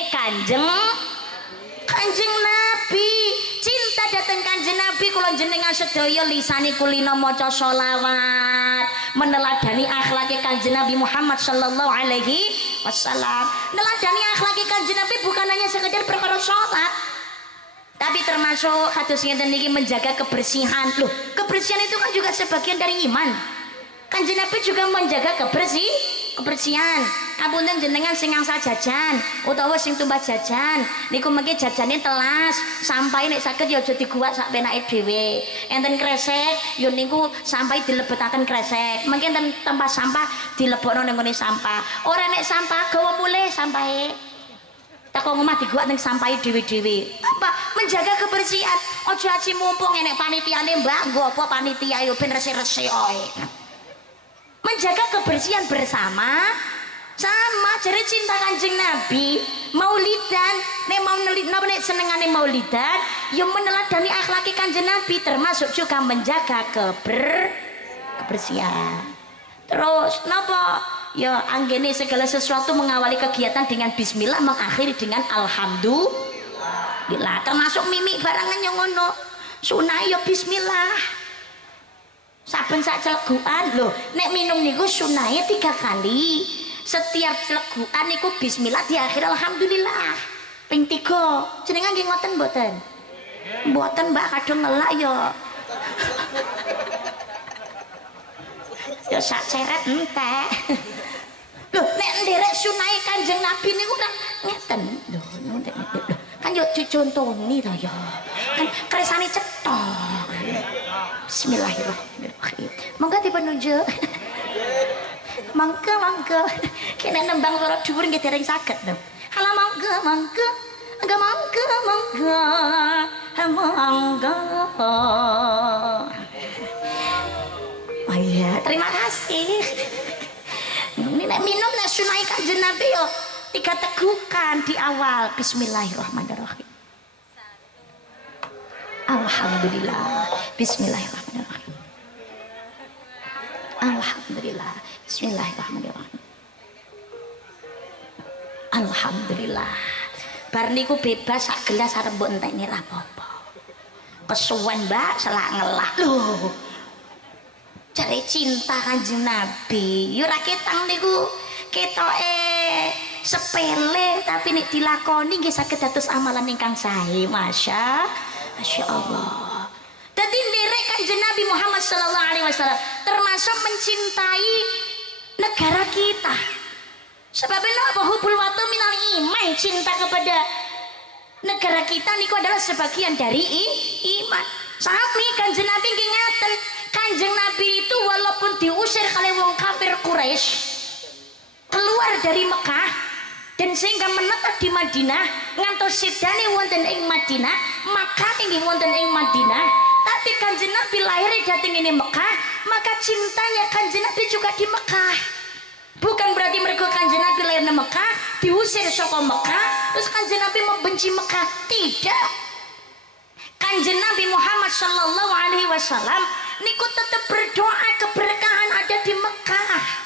Kanjeng Nabi cinta dateng Kanjeng Nabi kula jenengan sedaya lisane kulina maca sholawat meneladani akhlake Kanjeng Nabi Muhammad sallallahu alaihi wasallam neladani akhlake Kanjeng Nabi bukan hanya sekedar perkara sholat tapi termasuk kados ngeten niki menjaga kebersihan loh kebersihan itu kan juga sebagian dari iman Kanjeng Nabi juga menjaga kebersihan apunten jenengan sing ngangsal jajan utawa sing tumbas jajan niku mengki jajane telas sampai nek saged ya aja diguwak sak penake dhewe enten kresek ya niku sampai dilebetaken kresek mengki enten tempat sampah dilebokno ning ngene sampah ora nek sampah gawa mulih sampahe teko omah diguwak ning sampahe dhewe-dhewe apa menjaga kebersihan aja aji mumpung enek panitiane mbak nggo apa panitia yo ben resik-resik oe menjaga kebersihan bersama sama jare cinta Kanjeng Nabi maulidan nek mau nek senengane maulidan ya meneladani akhlaki Kanjeng Nabi termasuk juga menjaga kebersihan terus napa ya anggene segala sesuatu mengawali kegiatan dengan bismillah mengakhiri dengan alhamdulillah termasuk mimik barangan yang ngono sunah ya bismillah saben sak celegukan lho nek minum niku sunahe 3 kali setiap celegukan niku bismillah diakhir alhamdulillah ping 3 jenengan nggih ngoten mboten mboten Mbak kadung ngelak ya ya sak ceret entek lho nek nderek sunahe Kanjeng Nabi niku kan ngeten lho kan yo dicontoni ta ya kan kresane cetok bismillahirrahmanirrahim monggo dipununjuk mangga kene nembang suara dhuwur nggih dereng saged lho hala mangga oh iya terima kasih ini nek minum nek sunai Kanjeng Nabi yo 3 tegukan di awal bismillahirrahmanirrahim alhamdulillah bismillahirrahmanirrahim Alhamdulillah. Bismillahirrahmanirrahim. Alhamdulillah. Bar niku bebas sak gelas arep mbok enteni ra apa-apa. Kesuwen Mbak selak ngelak lho. Jare cinta Kanjeng Nabi. Yo ra ketang niku ketoke sepele tapi nek dilakoni nggih saged dados amalan ingkang sae. Masya Allah. Dadi nderek Kanjeng Nabi Muhammad sallallahu alaihi wasallam termasuk mencintai negara kita. Sebabnya apa? Hubul watu minal iman, cinta kepada negara kita niku adalah sebagian dari iman. Sami Kanjeng Nabi nggih ngaten. Kanjeng Nabi itu walaupun diusir kali wong kafir Quraisy keluar dari Mekah dan sehingga menetap di Madinah ngantos sidane wonten ing Madinah, maka inggih wonten ing Madinah. Tapi Kanjeng Nabi lahir dhateng ing Mekah, maka cintanya Kanjeng Nabi juga di Mekah. Bukan berarti mereka Kanjeng Nabi lahir di Mekah diusir saka Mekah terus Kanjeng Nabi membenci Mekah. Tidak. Kanjeng Nabi Muhammad sallallahu alaihi wasallam niku tetap berdoa keberkahan ada di Mekah.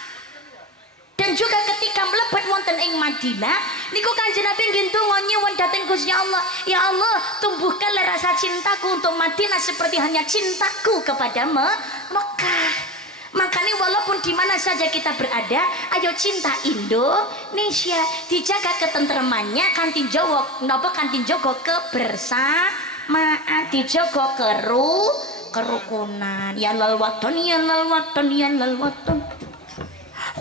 Dan juga ketika mlebet wonten ing Madinah niku Kanjeng Nabi nggih ndonga nyuwun dhateng Gusti Allah, ya Allah, tumbuhkanlah rasa cintaku untuk Madinah seperti hanya cintaku kepada Mekah. Makanya walaupun di mana saja kita berada, ayo cinta Indonesia, dijaga ketentramannya, kanthi jowo napa kanthi jogo kebersamaan, dijogo kerukunan. Ya lal waton, ya lal waton, ya lal waton.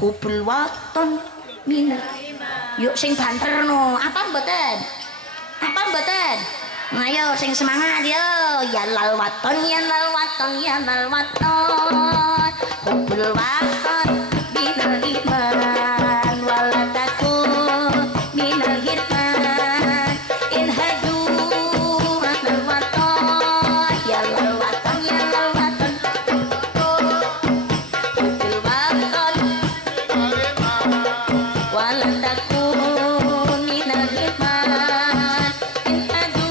Hubul waton minal. Yuk sing banter no. Apa mboten? Apa mboten? Ayo sing semangat yo. Ya lal waton, ya lal waton, ya lal waton. Hubul waton minal iman wala takun minal hirman in hadu anal waton ya lal waton, ya lal waton. Hubul waton wala takun minal hirman in hadu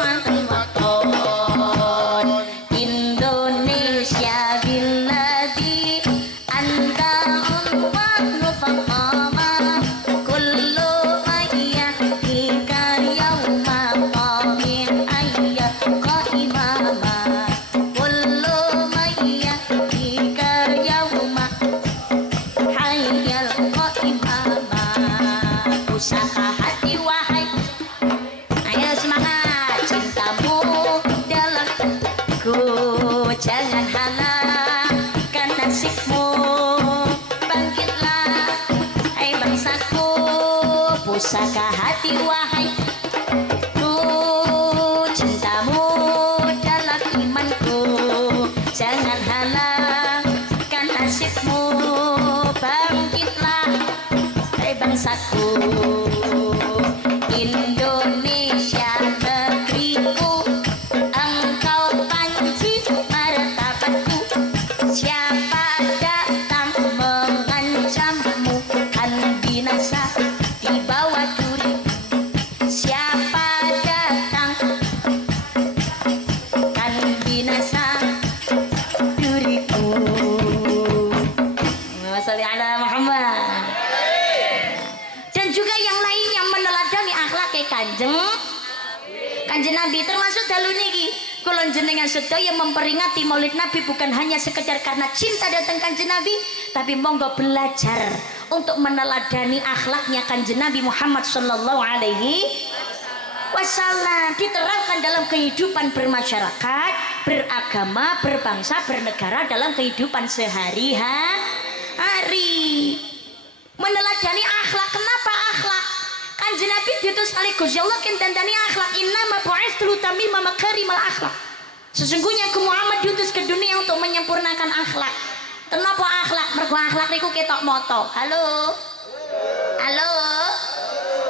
anal waton. Indonesia billadzi anta unwanu faqama kullu ayyatika yawma qamin ayya qaimama kullu ayyatika yawma hayyal qaimama. Usaha hati wahai, ayo semangat, cintamu dalamku jangan halangkan nasibmu. Bangkitlah hai bangsaku, pusaka hati wahai, ku cintamu dalam imanku. Jangan halangkan nasibmu. Bangkitlah hai bangsaku. Indonesia negeriku, engkau panci martabatku. Siapa datang mengancammu kan binasa di bawah duri. Siapa datang kan binasa duriku. Wassalli ala Muhammad. Dan juga yang lainnya meneladani akhlak Kanjeng Nabi, termasuk dalu niki kula jenengan sedaya memperingati Maulid Nabi bukan hanya sekedar karena cinta datang Kanjeng Nabi, tapi monggo belajar untuk meneladani akhlaknya Kanjeng Nabi Muhammad sallallahu alaihi wasallam, diterapkan dalam kehidupan bermasyarakat, beragama, berbangsa, bernegara, dalam kehidupan sehari-hari. Meneladani akhlak. Kenapa akhlak? Kanjeng Nabi diutus kali Gusti Allah kendandani akhlak. Innama bu'itsu tamima makarimal akhlak. Sesungguhnya aku Muhammad diutus ke dunia untuk menyempurnakan akhlak. Kenapa akhlak? Mergo akhlak niku ketok moto. Halo. Halo.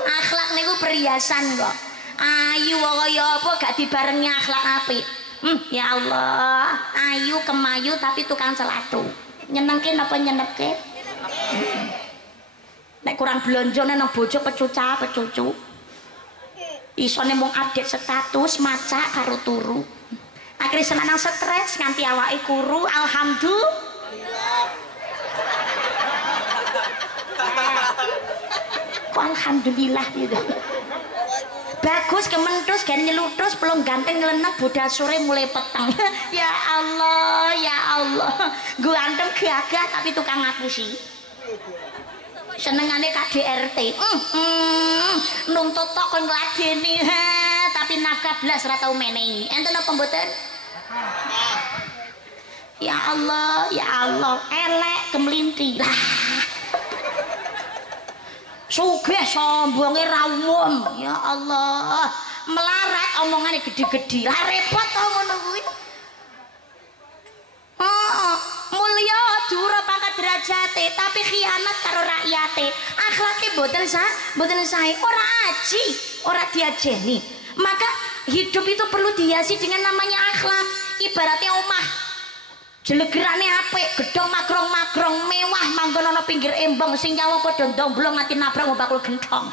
Akhlak niku perhiasan kok. Ayu kaya apa gak dibarengi akhlak apik. Ya Allah, ayu kemayu tapi tukang celatu. Nyenengke napa nyenepke? Nek kurang blonjone nang bojo pecuca-pecucu. Isone mung update status maca karo turu. Akhire senang stres nganti awake kuru. Alhamdulillah. alhamdulillah gitu. Bagus kementus gan nyelutus pelung ganteng ngelenek budal sore mulai peteng. Ya Allah, ya Allah. Gue antem gagah tapi tukang ngapusi. Senengane KDRT. Nuntut tok kon ngladeni tapi nafkah blas ora tau menehi. Enten apa mboten? Ya Allah, ya Allah, elek kemlinti. Sugih sombonge ra umum. Ya Allah, melarat omongane gede-gede. Lah repot to ngono kuwi. Mulya dura pangkat derajate tapi khianat karo rakyate. Akhlake mboten sae, ora aji, ora diajeni. Maka hidup itu perlu dihiasi dengan namanya akhlak. Ibaratnya omah jelegerane apik, gedhong magrong-magrong mewah manggon ana pinggir embong sing nyawa padha ndomblong nganti nabrak wong bakul genthong.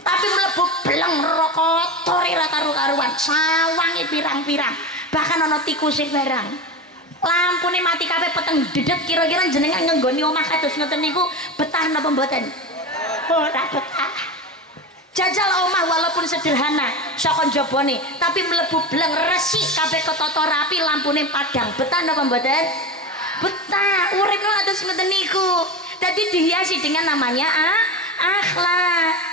Tapi mlebu bleng rokotore ra karu-karuan, sawange pirang-pirang. Bahkan ana tikuse barang. Lampune mati kabeh peteng dedet kira-kira jenengan ngenggoni omah kados ngoten niku betah napa mboten? Ora betah. Jajal omah walaupun sederhana saka njabane tapi mlebu bleng resik kabeh ketata rapi lampune padang. Betah napa mboten? Betah. Urip nang atus ngoten niku. Dadi dihiasi dengan namanya akhlak.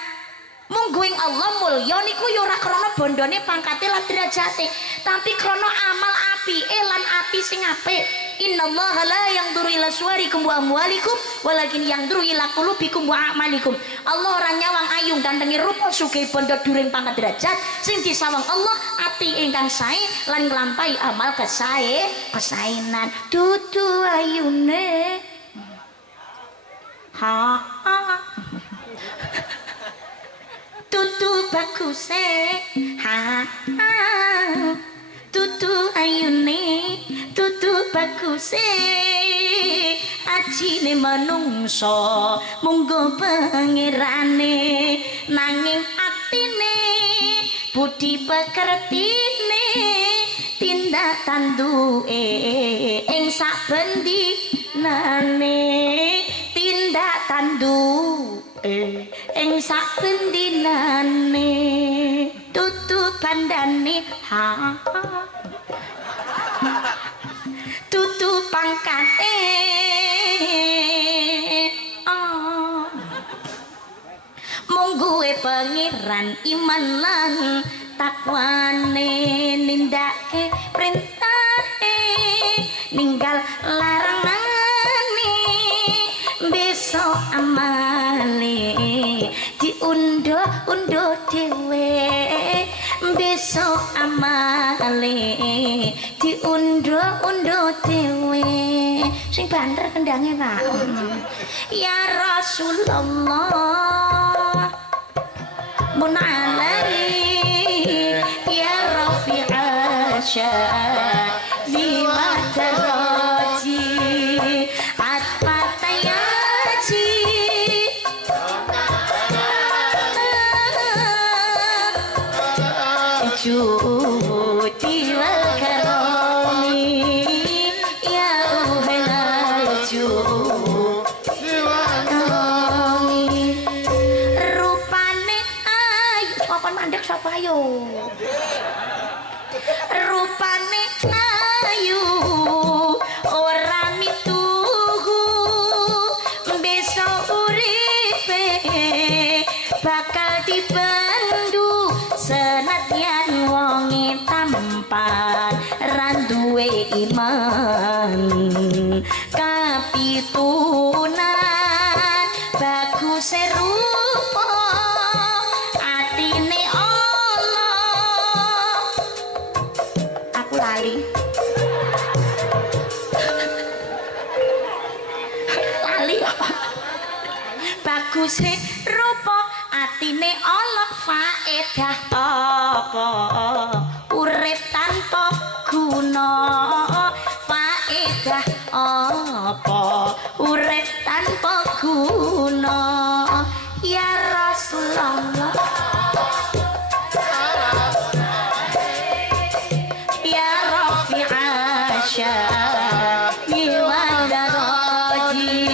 Mungguing Allah mulya niku ya ora krana bondone pangkate lan derajate, tapi krana amal apike lan ati sing apik. Innallaha la yanzuru ila suwarikum wa amwalikum walakin yanzuru ila qulubikum wa a'malikum. Allah ora nyawang ayung gantengi rupa sugih bondo during pangkat derajat, sing disawang Allah ati ingkang sae lan nglampahi amal kesaenan. Dudu ayune tutu baguse tutu ayune tutu baguse ajine manungsa munggo pangerane nanging atine budi pekertine tindak tanduke ing saben dinane tindak tanduke ing saben dinane tutu bandane tutu pangkate mungguhe pangeran iman lan takwane nindake perintahe ninggal larangane besok amale diundo-undo dhewe besok amale diundo-undo dhewe sing banter kendange Pak. Ya Rasulullah mun alai ya rafi'a syadi madaraji atfatayaji judi wal karami ya uhelal judi wal karami rupane ayu papan mandek sapa ayo rupane ayu ora mituhu besok uripe bakal dibandu senadyan wonge tampan randuwe iman kapitunan bagus rupa atine Allah aku lali bagus rupa atine Allah faedah apa urip tanpa guna faedah apa urip tanpa guna ya Rasulullah ya Rafi'a syadi wa daraji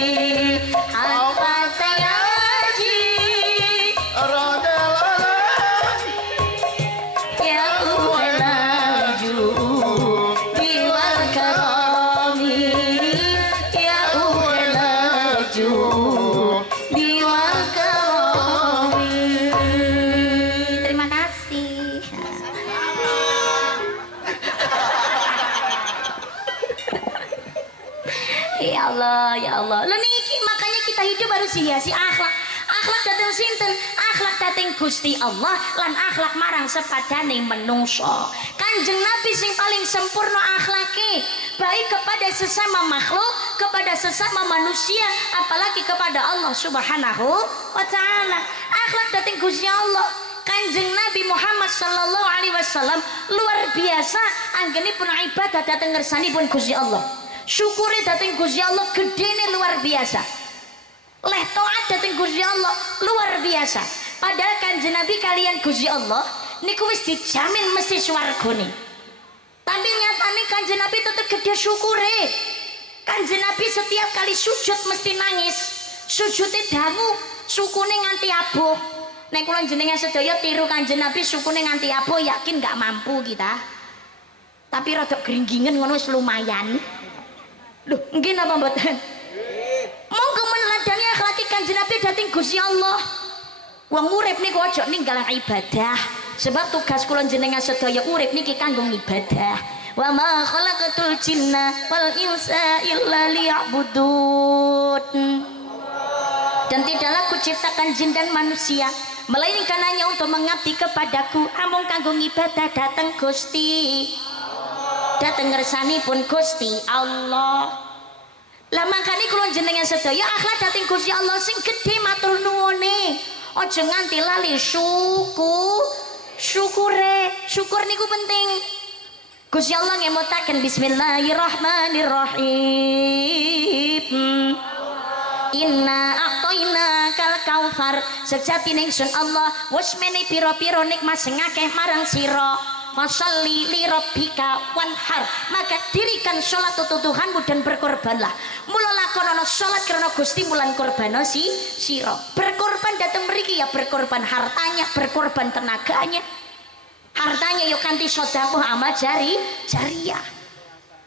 Ya Allah, ya Allah. Lah niki makanya kita hidup harus hiasi akhlak. Akhlak dateng sinten? Akhlak dateng Gusti Allah lan akhlak marang sepadane menungso. Kanjeng Nabi sing paling sempurna akhlake, baik kepada sesama makhluk, kepada sesama manusia, apalagi kepada Allah Subhanahu wa taala. Akhlak dateng Gusti Allah. Kanjeng Nabi Muhammad sallallahu alaihi wasallam luar biasa anggenipun ibadah dateng ngersanipun Gusti Allah. Syukure dateng Gusti Allah gedene luar biasa. Leh taat dateng Gusti Allah luar biasa. Padahal Kanjeng Nabi kalian Gusti Allah niku wis dijamin mesti swargane. Tapi nyatane Kanjeng Nabi tetep gede syukure. Kanjeng Nabi setiap kali sujud mesti nangis. Sujudnya dangu, sukune nganti abuh. Nek kula jenengan sedaya tiru Kanjeng Nabi sukune nganti abuh, yakin gak mampu kita. Tapi rada gringgingen ngono wis lumayan. Loh, nggih napa mboten? Monggo meneladani akhlak Kanjeng Nabi dateng Gusti Allah. Wong urip niku aja ninggal ibadah. Sebab tugas kula jenengan sedaya urip niki kanggo ibadah. Wa ma khalaqatul jinna wal insa illa liya'budun. Dan tidaklah kuciptakan jin dan manusia melainkan hanya untuk mengabdi kepadaku. Amung kanggo ibadah dateng Gusti. Dateng ngersanipun Gusti Allah. Lah makane kula jenengan sedaya akhlak dateng Gusti Allah sing gedhe matur nuwune. Aja nganti lali syukure. Syukur niku penting. Gusti Allah ngemutaken bismillahirrahmanirrahim. Inna a'toina kal kautsar. Sejatine ingsun Allah wis menehi pira-pira nikmat sing akeh marang sira. Fasalli li rabbika wanhar, maka dirikan sholat untuk Tuhanmu dan berkorbanlah. Mula lakonono sholat karena Gusti mulan korbano siro. Berkorban datang mriki ya berkorban hartanya, berkorban tenaganya. Hartanya yo kanthi sedekah amal jariyah.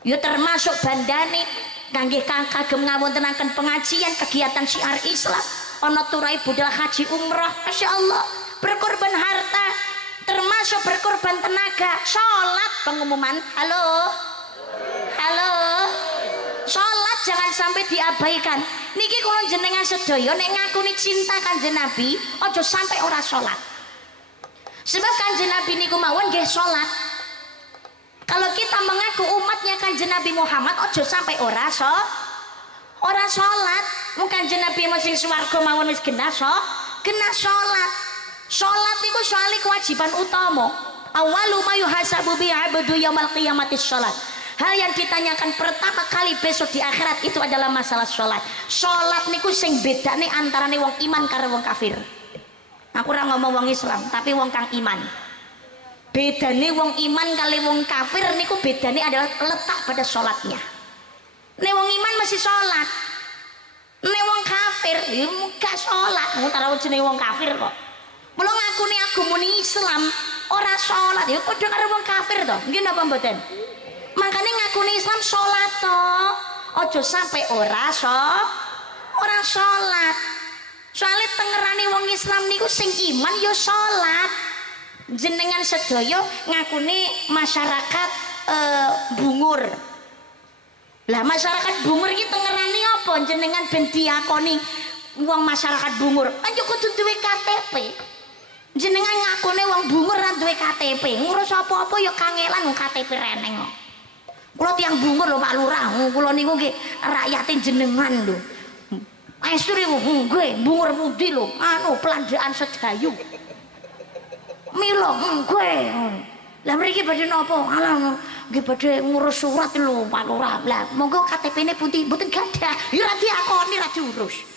Yo termasuk bandane kangge kagem ngawontenaken pengajian kegiatan syiar Islam. Ana turai budal haji umrah, Masya Allah. Berkorban harta termasuk berkorban tenaga. Sholat pengumuman, halo sholat jangan sampai diabaikan. Niki kula jenengan sedaya nek ngakuni cinta Kanjeng Nabi aja sampai ora sholat. Sebab Kanjeng Nabi niku mawon nggih sholat. Kalau kita mengaku umatnya Kanjeng Nabi Muhammad aja sampai ora sholat. Mung Kanjeng Nabi sing swarga mawon wis genah sholat. Sholat itu soal kewajiban utama. Awalu ma yuhasabu bi 'abdu yaumil qiyamati sholat. Hal yang ditanyakan pertama kali besok di akhirat itu adalah masalah sholat. Sholat niku sing bedane antarane wong iman karo wong kafir. Aku ora ngomong wong Islam, tapi wong kang iman. Bedane wong iman kali wong kafir niku bedane adalah letak pada sholatnya. Nek wong iman masih sholat, nek wong kafir gak sholat. Mau taruh jenenge wong kafir kok. Mula ngakuni agamane Islam ora sholat ya padha karo wong kafir to. Nggih napa mboten? Makane ngakuni Islam sholat to. Aja sampai ora sholat. Soale tengerane wong Islam niku sing iman ya sholat. Jenengan sedaya ngakuni masyarakat bungur. Lah masyarakat bungur iki tengerane apa jenengan ben diakoni wong masyarakat bungur? Anjuk kudu duwe KTP. Jenengan ngakune wong bungur ra duwe KTP, ngurus apa-apa ya kangelan KTP reneng kok. Kula tiyang bungur lho Pak Lurah, kula niku nggih rakyate jenengan lho. Aestri nggih bungur pundi lho, anu pelandaan sedayu. Mila nggih. Lah mriki badhe napa? Alah nggih badhe ngurus surat lho Pak Lurah. Lah monggo KTP-ne pundi? Mboten gadah. Ya ra diakoni ra diurus.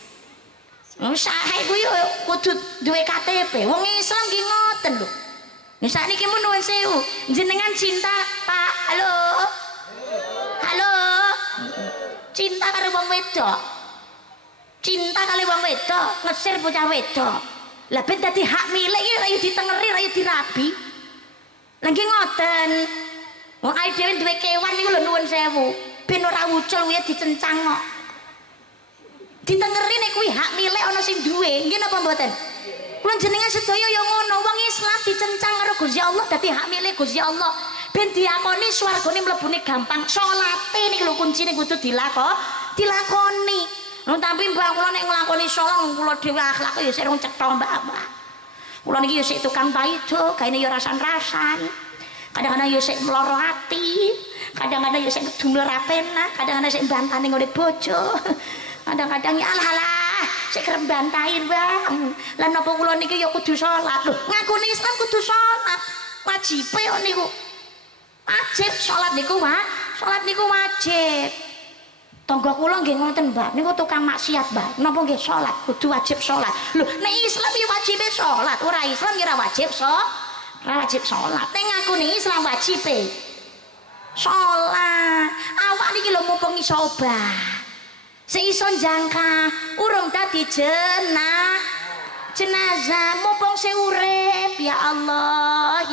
Sae kuwi kudu duwe KTP. Wong Islam ki ngoten lho. Nek sakniki mun nuwun sewu, jenengan cinta Pak. Halo. Cinta karo wong wedok. Cinta kali wong wedok, ngesir bocah wedok. Lah ben dadi hak milik iki ra yo ditengeri, ra yo dirabi. Lah nggih ngoten. Wong ae dhewe duwe kewan niku lho nuwun sewu, ben ora ucul kuwi dicencang kok. Ditengeri nek kuwi hak milik ana sing duwe, nggih napa mboten? Kula jenengan sedaya ya ngono, wong Islam dicencang karo Gusti Allah dadi hak milik Gusti Allah. Ben diakoni swargane mlebune gampang. Salate niki lho kuncine kudu dilakoni. Lho tapi mbak kula nek nglakoni salat kula dhewe akhlak ya sik rong cetha mbak. Kula niki ya sik tukang paido, gaene ya rasan-rasan. Kadang-kadang ya sik mloro ati, kadang-kadang ya sik ngedumel rapena, kadang-kadang sik mbantani ngene bojo. Kadang-kadang ya alah sik kerep bantahi, Bang. Lah napa kula niki ya kudu salat. Lho, ngakune Islam kudu salat. Wajibe kok niku. Wajib salat niku, salat niku wajib. Tangga kula nggih ngoten, Mbak. Niku tukang maksiat, Mbak. Napa nggih salat kudu wajib salat. Lho, nek Islam ya wajibe salat, ora Islam ya ora wajib wajib salat. Nek ngakune Islam wajibe salat. Awak niki lho mumpung iso obah. Seiso jangka urung dadi jenazah mumpung urip ya Allah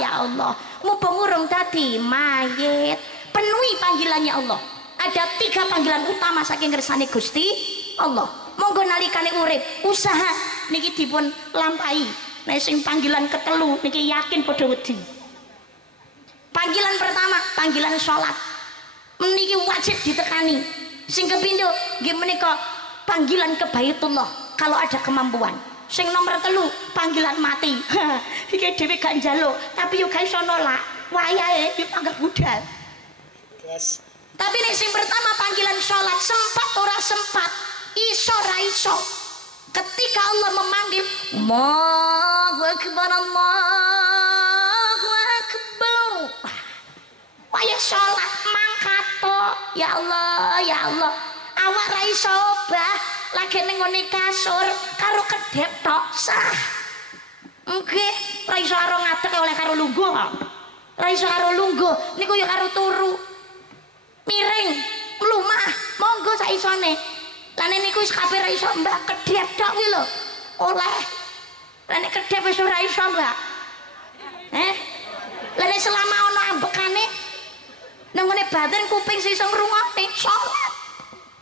mumpung urung dadi mayit penuhi panggilannya Allah. Ada 3 panggilan utama saking ngersane Gusti Allah. Monggo nalikane urip usaha niki dipun lampahi. Nek sing panggilan ketelu niki yakin padha wedi. Panggilan pertama panggilan salat niki wajib ditekani. Sing kepindho nggih menika panggilan ke Baitullah kalau ada kemampuan. Sing nomor 3 panggilan mati. Iki dhewe gak njaluk tapi yo gak iso nolak. Wayahe dipanggah budal. Yes. Tapi nek sing pertama panggilan salat sempat ora sempat, iso ra iso. Ketika Allah memanggil, Allahu Akbar Allahu Akbar. Waya salat mangkat tok. Ya Allah. Awak ra iso obah lagi ning ngene kasur karo kedhep tok sah. Nggih, ra iso karo ngadeg oleh karo lungguh. Ra iso karo lungguh niku ya karo turu. Miring, lumah, monggo sak isone. Lah niku wis kabeh ra iso Mbak, kedhep tok kuwi lho. Oleh. Lah nek kedhep wis ora iso Mbak. Lah nek selama ana ambekane nang ngene badan kuping sing iso ngrungokne salat.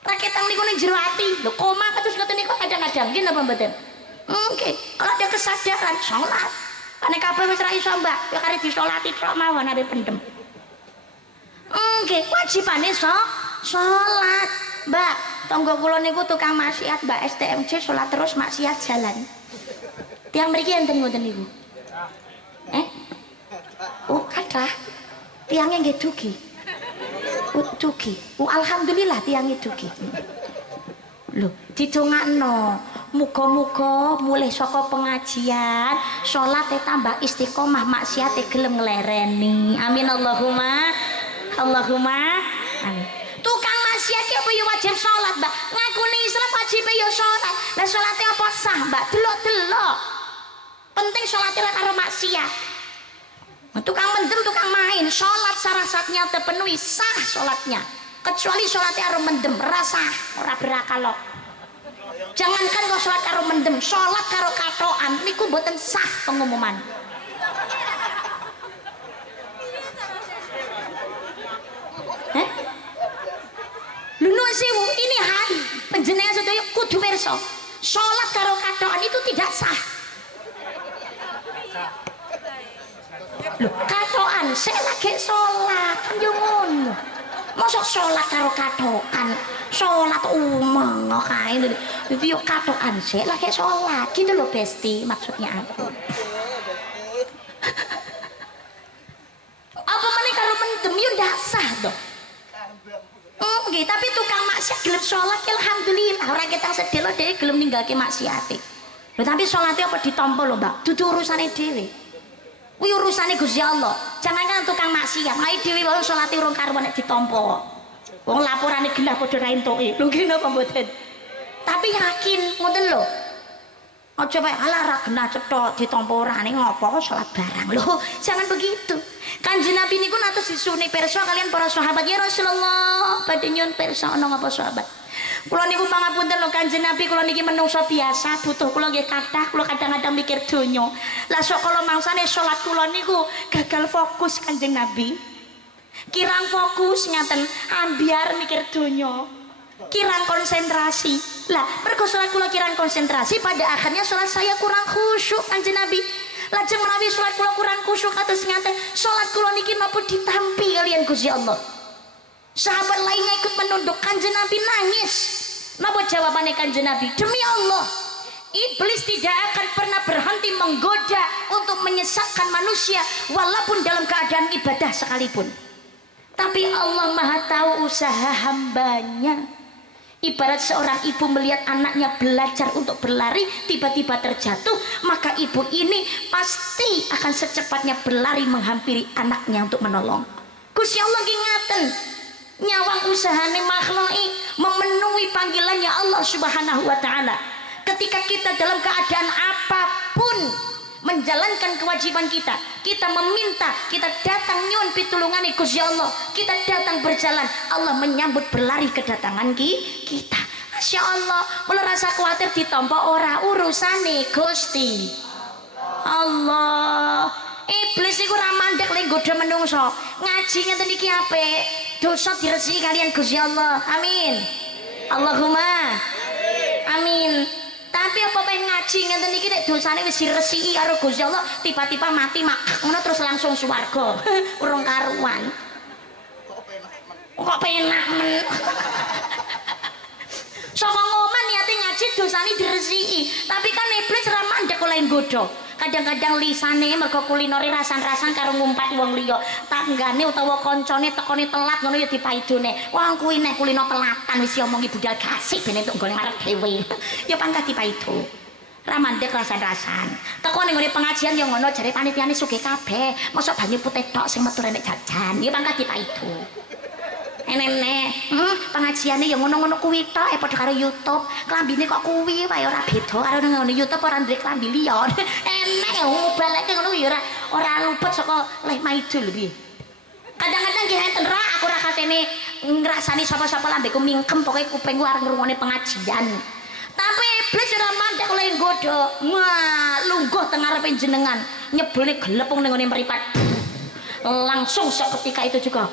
Raketang niku ning jero ati. Lho koma kados ngoten niku kadang-kadang nggih napa mboten? Nggih. Kalau ada kesadaran salat. Nek kabeh wis ra iso Mbak, ya kare disolati tok mawon are pendem. Nggih, wajibane salat. Mbak, tangga kula niku tukang maksiat, Mbak STMJ salat terus maksiat jalan. Tiang mriki enten ngoten niku. Oh, kathah. Tiangnya nggih dugi. Dugi. Alhamdulillah tiangnya dugi. Lho, didongakno. Muga-muga mulai saka pengajian salate tambah istiqomah maksiate gelem nglereni. Amin Allahumma. Amin. Tukang maksiat ki apa ya wajib salat, Mbak. Ngakune Islam wajib ya salat. Lah salate apa sah, Mbak? Delok-delok. Penting salate ora karo maksiat. Tukang mendem, tukang main, salat syarat-syaratnya terpenuhi, sah salatnya. Kecuali salatnya karo mendem, rasa ora berakal kok. Jangankan kok salat karo mendem, salat karo katokan niku mboten sah pengumuman. Nuwun sewu, ini hari panjenengan sedaya kudu pirsa. Salat karo katokan itu tidak sah. Loh, katokan sik lagi salat yo ngono. Mosok salat karo katokan, salat umeng kae lho. Iki yo katokan sik lagi salat. Gitu lho Besti, maksudnya aku. Apa meneh karo mendem yo ndak sah to. Nggih, tapi tukang maksiat gelem salat alhamdulillah. Ora kita sedih lho dhewe gelem ninggalke maksiate. Lho tapi salate apa ditampa lho, Mbak? Dudu urusane dhewe. Kuwi urusane Gusti Allah. Jangan tukang maksiat. Mai dhewe wae salate urung karuan nek ditampa. Wong laporane genah padha ra entuke. Lho nggih napa mboten? Tapi yakin ngoten lho. Aja wae alah ra genah cethok ditampa orane ngopo salat barang. Lho, jangan begitu. Kanjeng Nabi niku natos disuni pirsa kalian para sahabat ya Rasulullah. Badhe nyuwun pirsa ana ngapa sahabat? Kula niku pangapunten lho Kanjeng Nabi, kula niki menungso biasa, butuh kula nggih kathah, kula kadang-kadang mikir donya. Lah sok kala mangsane salat kula niku gagal fokus Kanjeng Nabi. Kirang fokus ngaten, ambiar mikir donya. kirang konsentrasi. Lah mergo salat kula kirang konsentrasi, pada akhirnya salat saya kurang khusyuk Kanjeng Nabi. Lajeng menawi salat kula kurang khusyuk kados ngaten, salat kula niki napa ditampi kalian Gusti Allah. Sahabat lainnya ikut menunduk, Kanjeng Nabi nangis. Napa jawabannya Kanjeng Nabi? Demi Allah, iblis tidak akan pernah berhenti menggoda untuk menyesatkan manusia walaupun dalam keadaan ibadah sekalipun. Tapi Allah Maha tahu usaha hambanya. Ibarat seorang ibu melihat anaknya belajar untuk berlari tiba-tiba terjatuh, maka ibu ini pasti akan secepatnya berlari menghampiri anaknya untuk menolong. Gusti Allah ngingaten nyawang usahane makhluk memenuhi panggilannya Allah Subhanahu wa taala. Ketika kita dalam keadaan apapun menjalankan kewajiban kita, kita meminta, kita datang nyuwun pitulungane Gusti Allah, kita datang berjalan, Allah menyambut berlari kedatangan kita. Masya Allah, mulai rasa khawatir ditampa ora urusane Gusti Allah. Iblis iku ora mandek lek nggodha menungso. Ngaji ngeten iki apik, dosa diresiki kalian Gusti Allah. Amin. Allahumma amin. Tapi apa pengen ngaji ngeten iki nek dosane wis diresiki karo Gusti Allah, tiba-tiba mati mak ngono terus langsung swarga. Urung karuan. Kok penak men. Saka ngoman niate ngaji dosane diresiki, tapi kan iblis ora mandek oleh nggodha. Kadang-kadang lisane mergo kulinore rasan-rasan karo ngumpat wong liya, tanggane utawa kancane tekone telat ngono ya dipaidone. Wong kuwi nek kulino telatan wis diomongi budal gasik ben entuk nggone marep dhewe. Ya pangkat dipaido. Ra mandek rasan-rasan. Teko ning ngene pengajian ya ngono jare panitiane sugih kabeh. Mosok banyu putih tok sing metu nek jajan. Ya pangkat dipaido. Enek pengajiane ya ngono-ngono kuwi tok padha karo YouTube. Klambine kok kuwi wae ora beda karo nang YouTube ora ndek klambi liya. Enek ya ngobaleke ngono ya ora luput saka leh maidul piye. Kadang-kadang nggih enten ra aku ora katene ngrasani sapa-sapa lambeku mingkem pokoke kupingku arep ngrungokne pengajian. Tapi iblis ora mandek oleh nggodha. Wah, lungguh teng ngarepe jenengan, nyebulne gelepung ning ngene mripat. Langsung seketika itu juga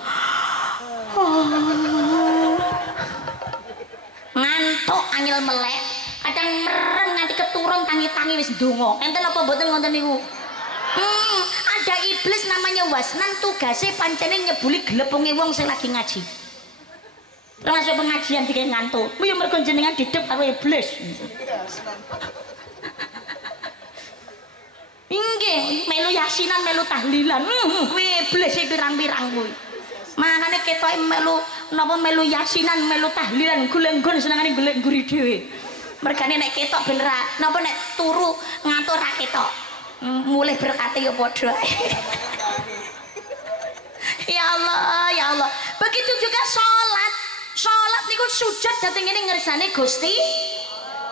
ngantuk angel melek, kadang merem nganti keturun tangi-tangi wis ndonga. Enten apa mboten ngoten niku? Ada iblis namanya Wasnan, tugasnya pancene nyebuli gelepunge wong sing lagi ngaji. Termasuk pengajian dikek ngantuk. Kuwi mergo jenengan didep karo iblis. Inggih, melu yasinan, melu tahlilan. Kuwi iblis pirang-pirang kuwi. Makane ketoke melu napa melu yasinan, melu tahlilan, golek-golek senengane golek nguri dhewe. Mergane nek ketok bener napa nek turu ngantuk ra ketok. Mulih berkate ya padha. Ya Allah, ya Allah. Begitu juga salat. Salat niku sujud dhateng ngene ngersane Gusti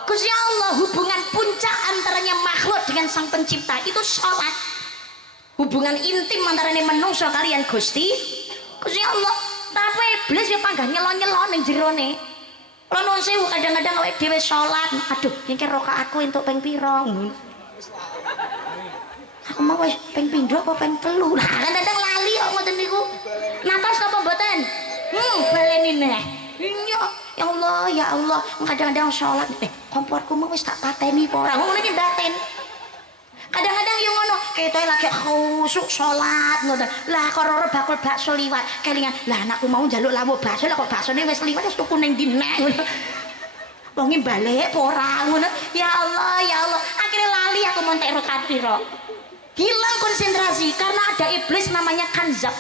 Allah. Hubungan puncak antaranya makhluk dengan Sang Pencipta itu salat. Hubungan intim antarane manungsa kalian Gusti Allah. Tapi iblis ya panggah nyelon-nyelon ning jerone. Kula nuwun sewu kadang-kadang awake dhewe salat, aduh iki rakaat aku entuk ping pira. Aku mau wis ping pindho apa ping telu. Lah kadang-kadang lali kok ngoten niku. Napas apa mboten? Baleni neh. Iya, ya Allah, ya Allah. Kadang-kadang salat komporku mau wis tak pateni apa ora. Ngono iki batin. Kadang-kadang yo ngono, ketoke lagi khusyuk salat ngoten. Lah karo bakul bakso liwat, kelingan. Lah anakku mau njaluk lawuh bakso, lah kok baksone wis liwat wis tuku ning ndi nek ngono. Wong iki balik apa ora ngono. Ya Allah, ya Allah. Akhirnya lali aku montek rakaat pira. Hilang konsentrasi karena ada iblis namanya kanzab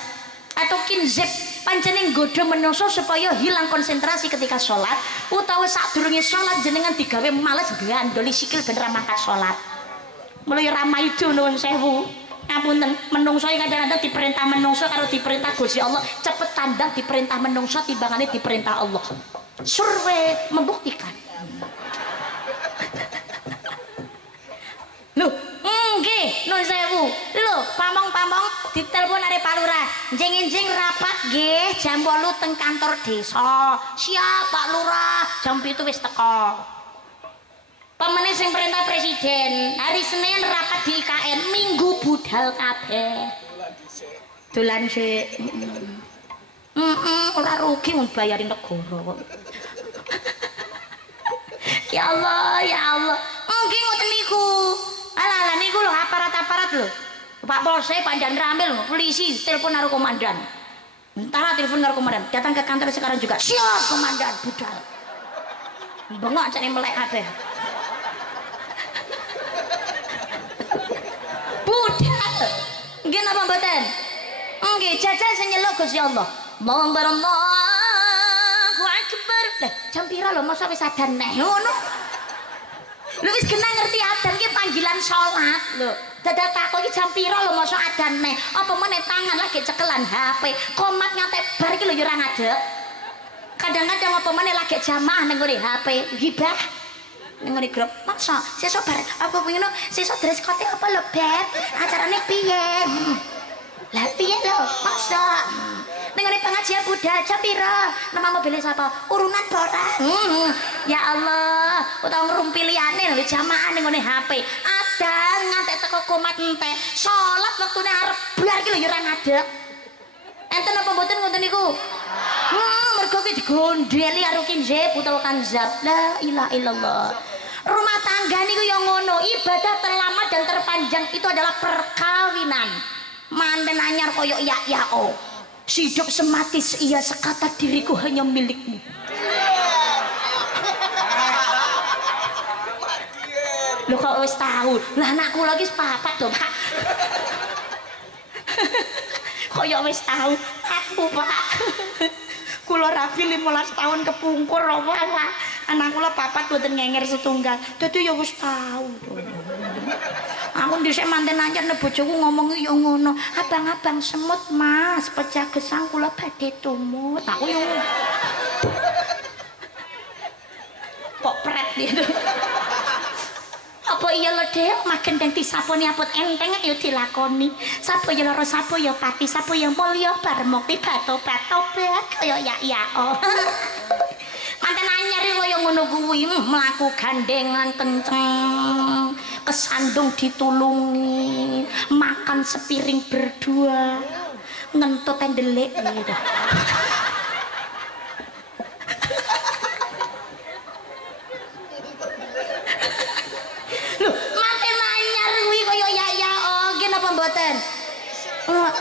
atau kinzib. Pancene nggodha menungso supaya hilang konsentrasi ketika sholat, utawa sadurunge sholat jenengan digawe males gandoli sikil ben ra mangkat sholat. Mulai ramai itu nuwun sewu. Ngapunten, menungso kadang-kadang diperintah menungso karo diperintah Gusti Allah cepet tandang diperintah menungso timbangane diperintah Allah. Survei membuktikan. Loh, nggih, nuwun sewu. Lho, pamong-pamong ditelepon arek Pak Lurah. Njing-njing rapat nggih jam 8 teng kantor desa. Siap Pak Lurah, jam 7 wis teko. Pemene sing perintah presiden, hari Senin rapat di IKN, Minggu budal kabeh. Dolan sik. Ora rugi wong bayarin negara kok. Ya Allah, ya Allah. Nggih ngoten niku. Ala niku lho aparat-aparat lho. Pak Polsek Pandan Ramil lho, polisi telepon karo komandan. Entar telepon karo komandan, datang ke kantor sekarang juga. Siap komandan, budal. Bengok cari melek kabeh. Budal. Nggih napa mboten? Nggih, jajal sing nyeluk Gusti Allah. Allahu Akbar. Lah, jam pira lho masa wis adan neh ngono. Lho wis kena ngerti adan ki panggilan salat lho. Dadak takok iki jam pira lho masa adan neh. Apa meneh tangan lagi cekelan HP. Komat ngantek bar ki lho ya ora ngadeg. Kadang-kadang apa meneh lagi jamaah ning ngene HP gibah. Ning ngene grup. Maksa sesuk bar apa ngono sesuk dress code apa lho, Beb? Acarane piye? Lah piye lho? Maksa. Ning ngene pengajian budal jam pira? Nama mobilnya sapa? Urunan ora? Ya Allah, utawa ngrumpi liyane lho jamaah ning ngene HP. Adang ngantek teko komat entek. Salat wektune arep bar ki lho ya ora ngadeg. Enten apa mboten ngoten niku? Mergo ki digondheli karo kinzeb utawa kanzab. La ilaha illallah. Rumah tangga niku ya ngono, ibadah terlama dan terpanjang itu adalah perkawinan. Manten anyar koyok ya-yao. Hidup semati seia sekata diriku hanya milikmu. Lo kok wis tahu? Lah anakku lagi sepapat tuh, Pak. Koyok wis tahu aku, Pak. Kula rabi 15 tahun kepungkur apa Pak. Anak kula papat boten ngenger setunggal. Dadi ya wis tahu. Aku dhisik manten anyar nek bojoku ngomong ya ngono. Abang-abang semut Mas, pecah gesang kula badhe tumut. Aku yo kok pret gitu. Apa iya lho Dek, magen den disaponi apot enteng ya dilakoni. Sapa ya lara sapa ya pati, sapa ya mulya bar mukti bato-bato kaya ya oh. Manten anyar kaya ngono kuwi mlaku gandengan kenceng, kesandung ditulungi, makan sepiring berdua, ngentut ndelik gitu.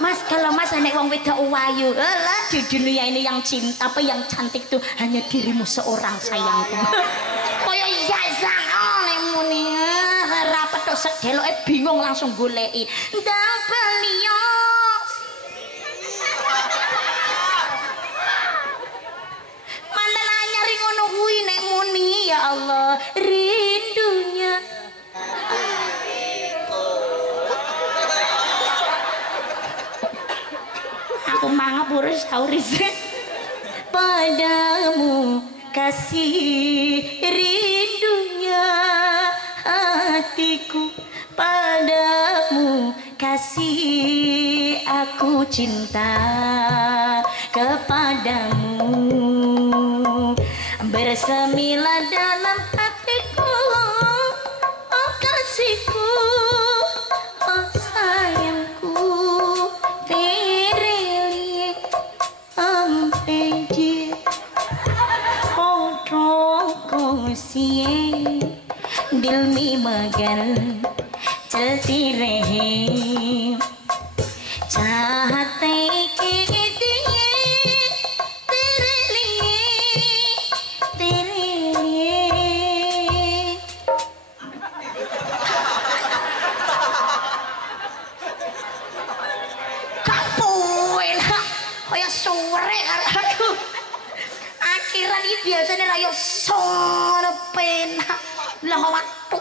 Mas, kalau Mas nek wong wedok wayu, lah di dunia ini yang cinta apa yang cantik tuh hanya dirimu seorang sayangku. Kaya yazang nek muni rapet tok sedeloke bingung langsung goleki. Ndang beliau. Manten anyar ngono kuwi nek muni ya Allah, rindunya. Aku mangap urus sauris padamu kasih rindunya hatiku padamu kasih aku cinta kepadamu bersemilah dalam hatiku oh kasihku oh sayangku दिल में मगर चलती रहे चाहते के दिए तेरे लिए kapuin kaya sore aku akhiran ini biasanya rayo sore pena lah waktu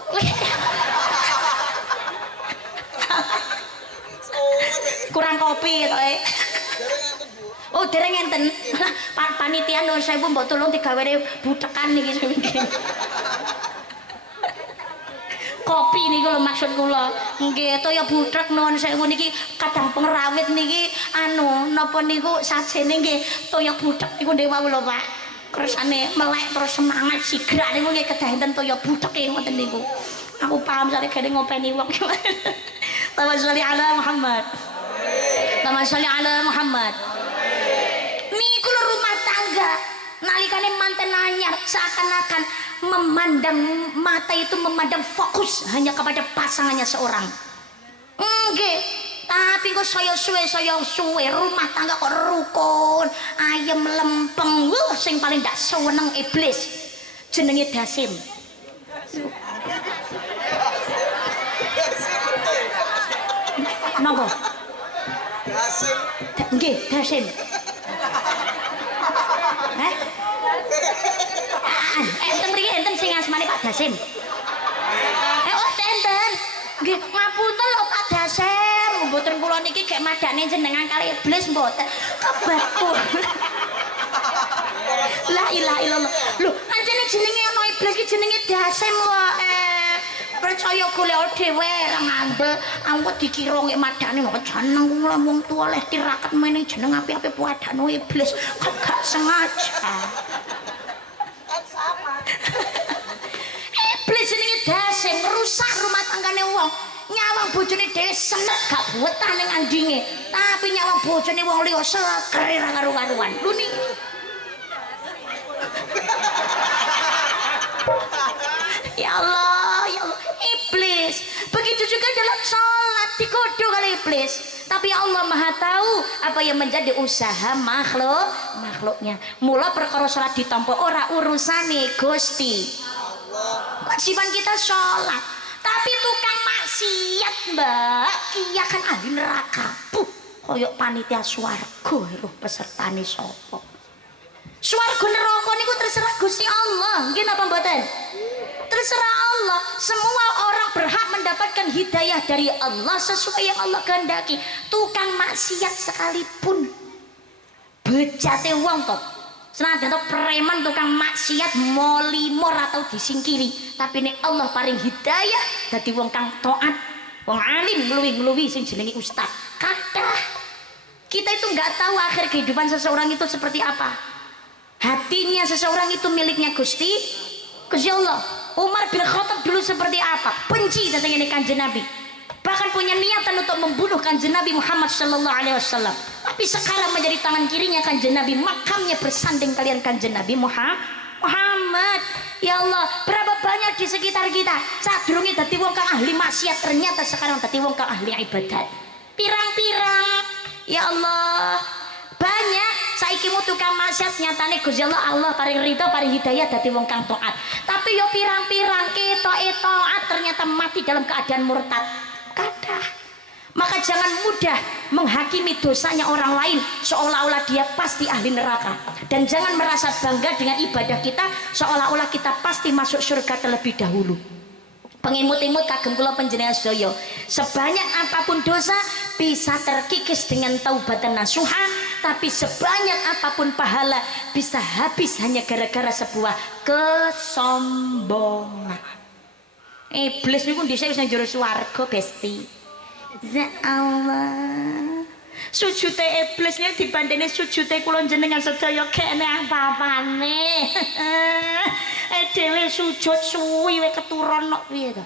kurang kopi to oh dereng enten panitia nuwun sewu mbok tolong digawene butekan niki kopi niku lho maksud kula nggih toya butek nuwun sewu niki kadang pengrawit niki anu napa niku sajene nggih toya butek niku ndewe wau lho Pak kersane melek terus semangat sigrak niku nggih kedah enten toya buteke ngoten niku. Aku paham sare gene ngopeni wong. Allahumma sholli ala Muhammad. Allahumma sholli ala Muhammad. Niku lho rumah tangga. nalikane manten anyar seakan-akan memandang mata itu memandang fokus hanya kepada pasangannya seorang. Nggih, tapi kok saya suwe rumah tangga kok rukun, ayem lempeng. Wah, sing paling ndak seneng iblis jenenge Dasim. Napa? Dasim. Nggih, Dasim. Enten mriki enten sing asmane Pak Dasim. Oh, enten. Nggih, ngapunten lho Pak Dasim. Mboten kula niki gek madane jenengan kali iblis mboten. Kebetul. La ilaha illallah. Lho, anjene jenenge ana iblis ki jenenge Dasim kok. Percaya golek dhewe ra ngambel. Aku dikira ngek madane kok jeneng kula wong tuwa leh tiraket meneh jeneng api-api puadano iblis. Kok gak sengaja. Iblis jenenge Dasim rusak rumah tanggane wong. Nyawang bojone dhewe senek gak betah ning andinge. Tapi nyawang bojone wong liya sekere ra karo-karuan. Lho niki. Ya Allah, ya Allah, iblis. Begitu juga dalam sholat digodoh kali iblis. Tapi Allah Maha tahu apa yang menjadi usaha makhluknya. Mula perkara sholat ditampa ora urusane Gusti. Kewajiban kita sholat. Tapi tukang maksiat mbak, iya kan ahli neraka. Koyok panitia swarga roh pesertane sapa. Swarga neraka niku terserah Gusti Allah. Nggih napa mboten? Terserah Allah. Semua orang berhak mendapatkan hidayah dari Allah sesuai yang Allah kehendaki. Tukang maksiat sekalipun bejate wong to. Senajan to preman tukang maksiat molimor atau disingkiri, tapi nek Allah paring hidayah dadi wong kang taat, wong alim ngluwi-ngluwi sing jenenge ustaz. Kathah. Kita itu nggak tahu akhir kehidupan seseorang itu seperti apa. Hatinya seseorang itu miliknya Gusti Allah. Umar bin Khattab dulu seperti apa? Benci tentang ini Kanjeng Nabi. Bahkan punya niatan untuk membunuh Kanjeng Nabi Muhammad sallallahu alaihi wasallam. Tapi sekarang menjadi tangan kirinya Kanjeng Nabi, makamnya bersanding kalian Kanjeng Nabi Muhammad. Ya Allah, berapa banyak di sekitar kita sadurunge dadi wong kang ahli maksiat, ternyata sekarang dadi wong kang ahli ibadat. Pirang-pirang. Ya Allah, banyak saiki mu tukang maksiat nyatane Gusti Allah paring ridho paring hidayah dadi wong kang taat. Tapi yo pirang-pirang ketoke taat ternyata mati dalam keadaan murtad. Kadah. Maka jangan mudah menghakimi dosanya orang lain seolah-olah dia pasti ahli neraka, dan jangan merasa bangga dengan ibadah kita seolah-olah kita pasti masuk surga terlebih dahulu. Pengimut-imut kagem kula panjenengan sedaya, sebanyak apapun dosa bisa terkikis dengan taubatan nasuha, tapi sebanyak apapun pahala bisa habis hanya gara-gara sebuah kesombongan. Iblis niku dhisik wis nang jero swarga, Besti. Ya Allah, sujute iblisnya dibandingin sujute kula jenengan sedaya kene apa-apane. Dhewe sujud suwi we keturun kok piye to.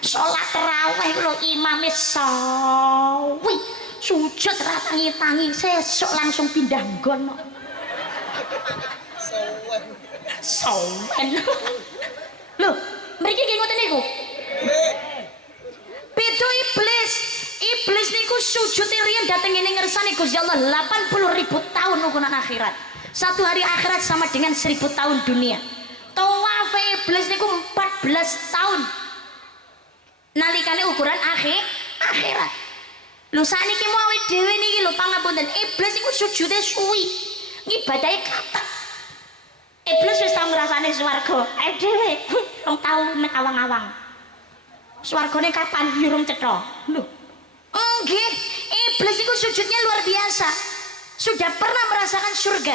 Salat tarawih lho imame sawi, sujud ra tangi-tangi sesuk langsung pindah nggon kok. Sawen. Lho, mriki ki ngoten niku. Pitu iblis niku sujud riyen dateng ngene ngersane Gusti Allah 80.000 tahun ukuran akhirat. Satu hari akhirat sama dengan 1000 tahun dunia. Tawaf iblis niku 14 tahun. Nalikane ukuran akhirat. Lho sakniki mau awake dhewe niki lho pangapunten, iblis niku sujude suwi. Ngibadahe kathah. Iblis wis tau ngrasane swarga. Dhewe rong tau nek awang-awang. Swargane kapan nyurung cetha? Lho. Nggih, iblis itu sujudnya luar biasa. Sudah pernah merasakan surga.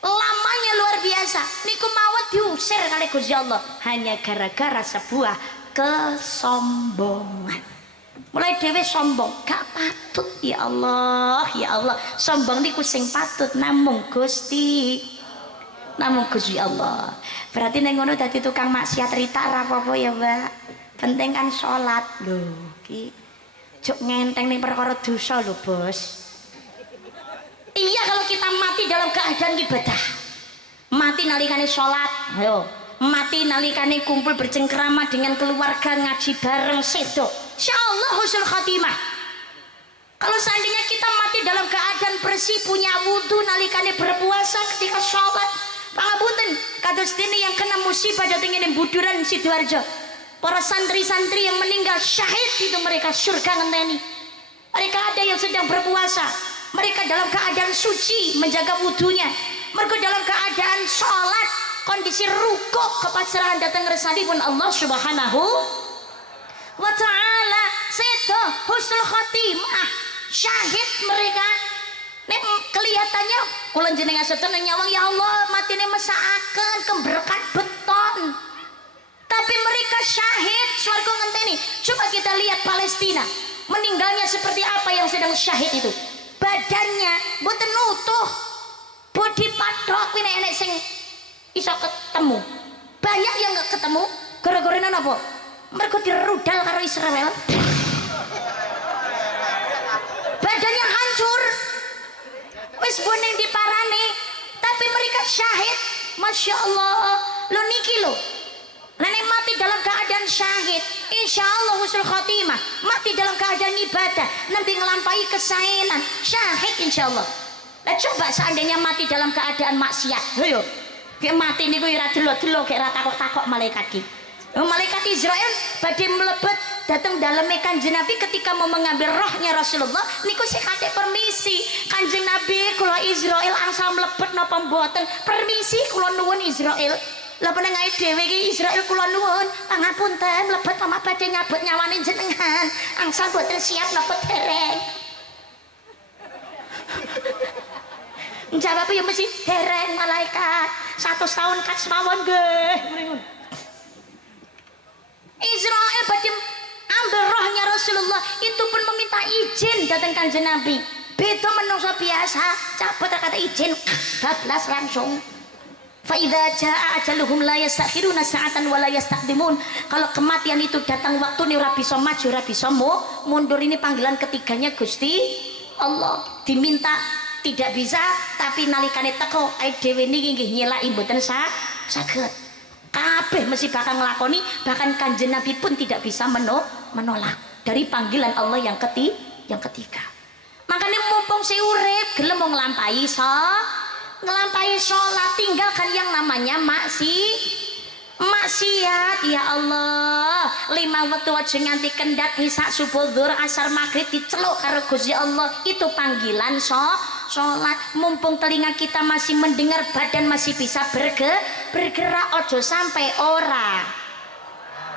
Lamanya luar biasa. Niku mawon diusir kali Gusti Allah hanya gara-gara sebuah kesombongan. Mulai dhewe sombong, gak patut ya Allah, ya Allah. Sombong niku sing patut namung Gusti Allah. Berarti nek ngono dadi tukang maksiat rita ora apa-apa ya, Mbak. Penting kan sholat lho, ki juk ngenteng ning perkara dosa lho, Bos. Iya, kalau kita mati dalam keadaan ibadah, mati nalikane sholat, ayo, mati nalikane kumpul bercengkrama dengan keluarga ngaji bareng sedo, insyaallah husnul khatimah. Kalau seandainya kita mati dalam keadaan bersih, punya wudhu nalikane berpuasa ketika sholat, pangapunten kados dene yang kena musibah dateng ing buduran Sidoarjo, para santri-santri yang meninggal syahid itu mereka surga ngenteni. Mereka ada yang sedang berpuasa, mereka dalam keadaan suci menjaga wudhunya, mereka dalam keadaan sholat kondisi rukuk kepasrahan datang resanipun Allah subhanahu wa ta'ala, sedo husnul khotimah syahid mereka. Nek kelihatannya kula jenengan sedeng nyawang ya Allah matine mesakaken keberkat beton, tapi mereka syahid swarga ngenteni. Coba kita lihat Palestina, meninggalnya seperti apa yang sedang syahid itu, badannya mboten utuh, body padok ini enek sing iso ketemu, banyak yang gak ketemu gara-gara napa? Mereka dirudal karo Israel, badannya hancur wis boneng diparani, tapi mereka syahid. Masya Allah, lo niki lo nenek mati dalam keadaan syahid, insya Allah husnul khotimah, mati dalam keadaan ibadah, nanti ngelampaui kesaenan, syahid insya Allah. Nah coba seandainya mati dalam keadaan maksiat, ayo kayak mati niku ora delok-delok, kayak ora takok-takok malaikat ki. Malaikat Israel badhe mlebet datang dalam Kanjeng Nabi ketika mau mengambil rohnya Rasulullah niku sik kate permisi, Kanjeng Nabi kula Israel angsal mlebet napa mboten, permisi kula nuwun Israel. Lah penengae dhewe iki Israel kula nuwun pangapunten mlebet pamah badhe nyabut nyawane jenengan, angsal boten siap napa dereng. Jawab ya mesti dereng malaikat, 100 tahun kas mawon nggih. Israel badhe ambil rohnya Rasulullah itu pun meminta izin datang Kanjeng Nabi. Beda menungso biasa, cabut kata izin, bablas langsung. Fa idza jaa ajaluhum la yastakhiruna sa'atan wa la yastaqdimun. Kalau kematian itu datang waktu ora bisa maju, ora bisa mundur. Ini panggilan ketiganya Gusti Allah. Diminta tidak bisa, tapi nalikane teko ai dhewe niki nggih nyelaki mboten saged. Kabeh mesti bakal ngelakoni, bahkan Kanjeng Nabi pun tidak bisa menolak dari panggilan Allah yang ketiga. Makanya mumpung si urip gelem mau nglampahi sholat, tinggalkan yang namanya maksiat. Ya Allah, 5 waktu aja nganti kendat isak subuh zuhur asar maghrib diceluk karo Gusti Allah, itu panggilan sholat. Mumpung telinga kita masih mendengar, badan masih bisa bergerak, ojo sampai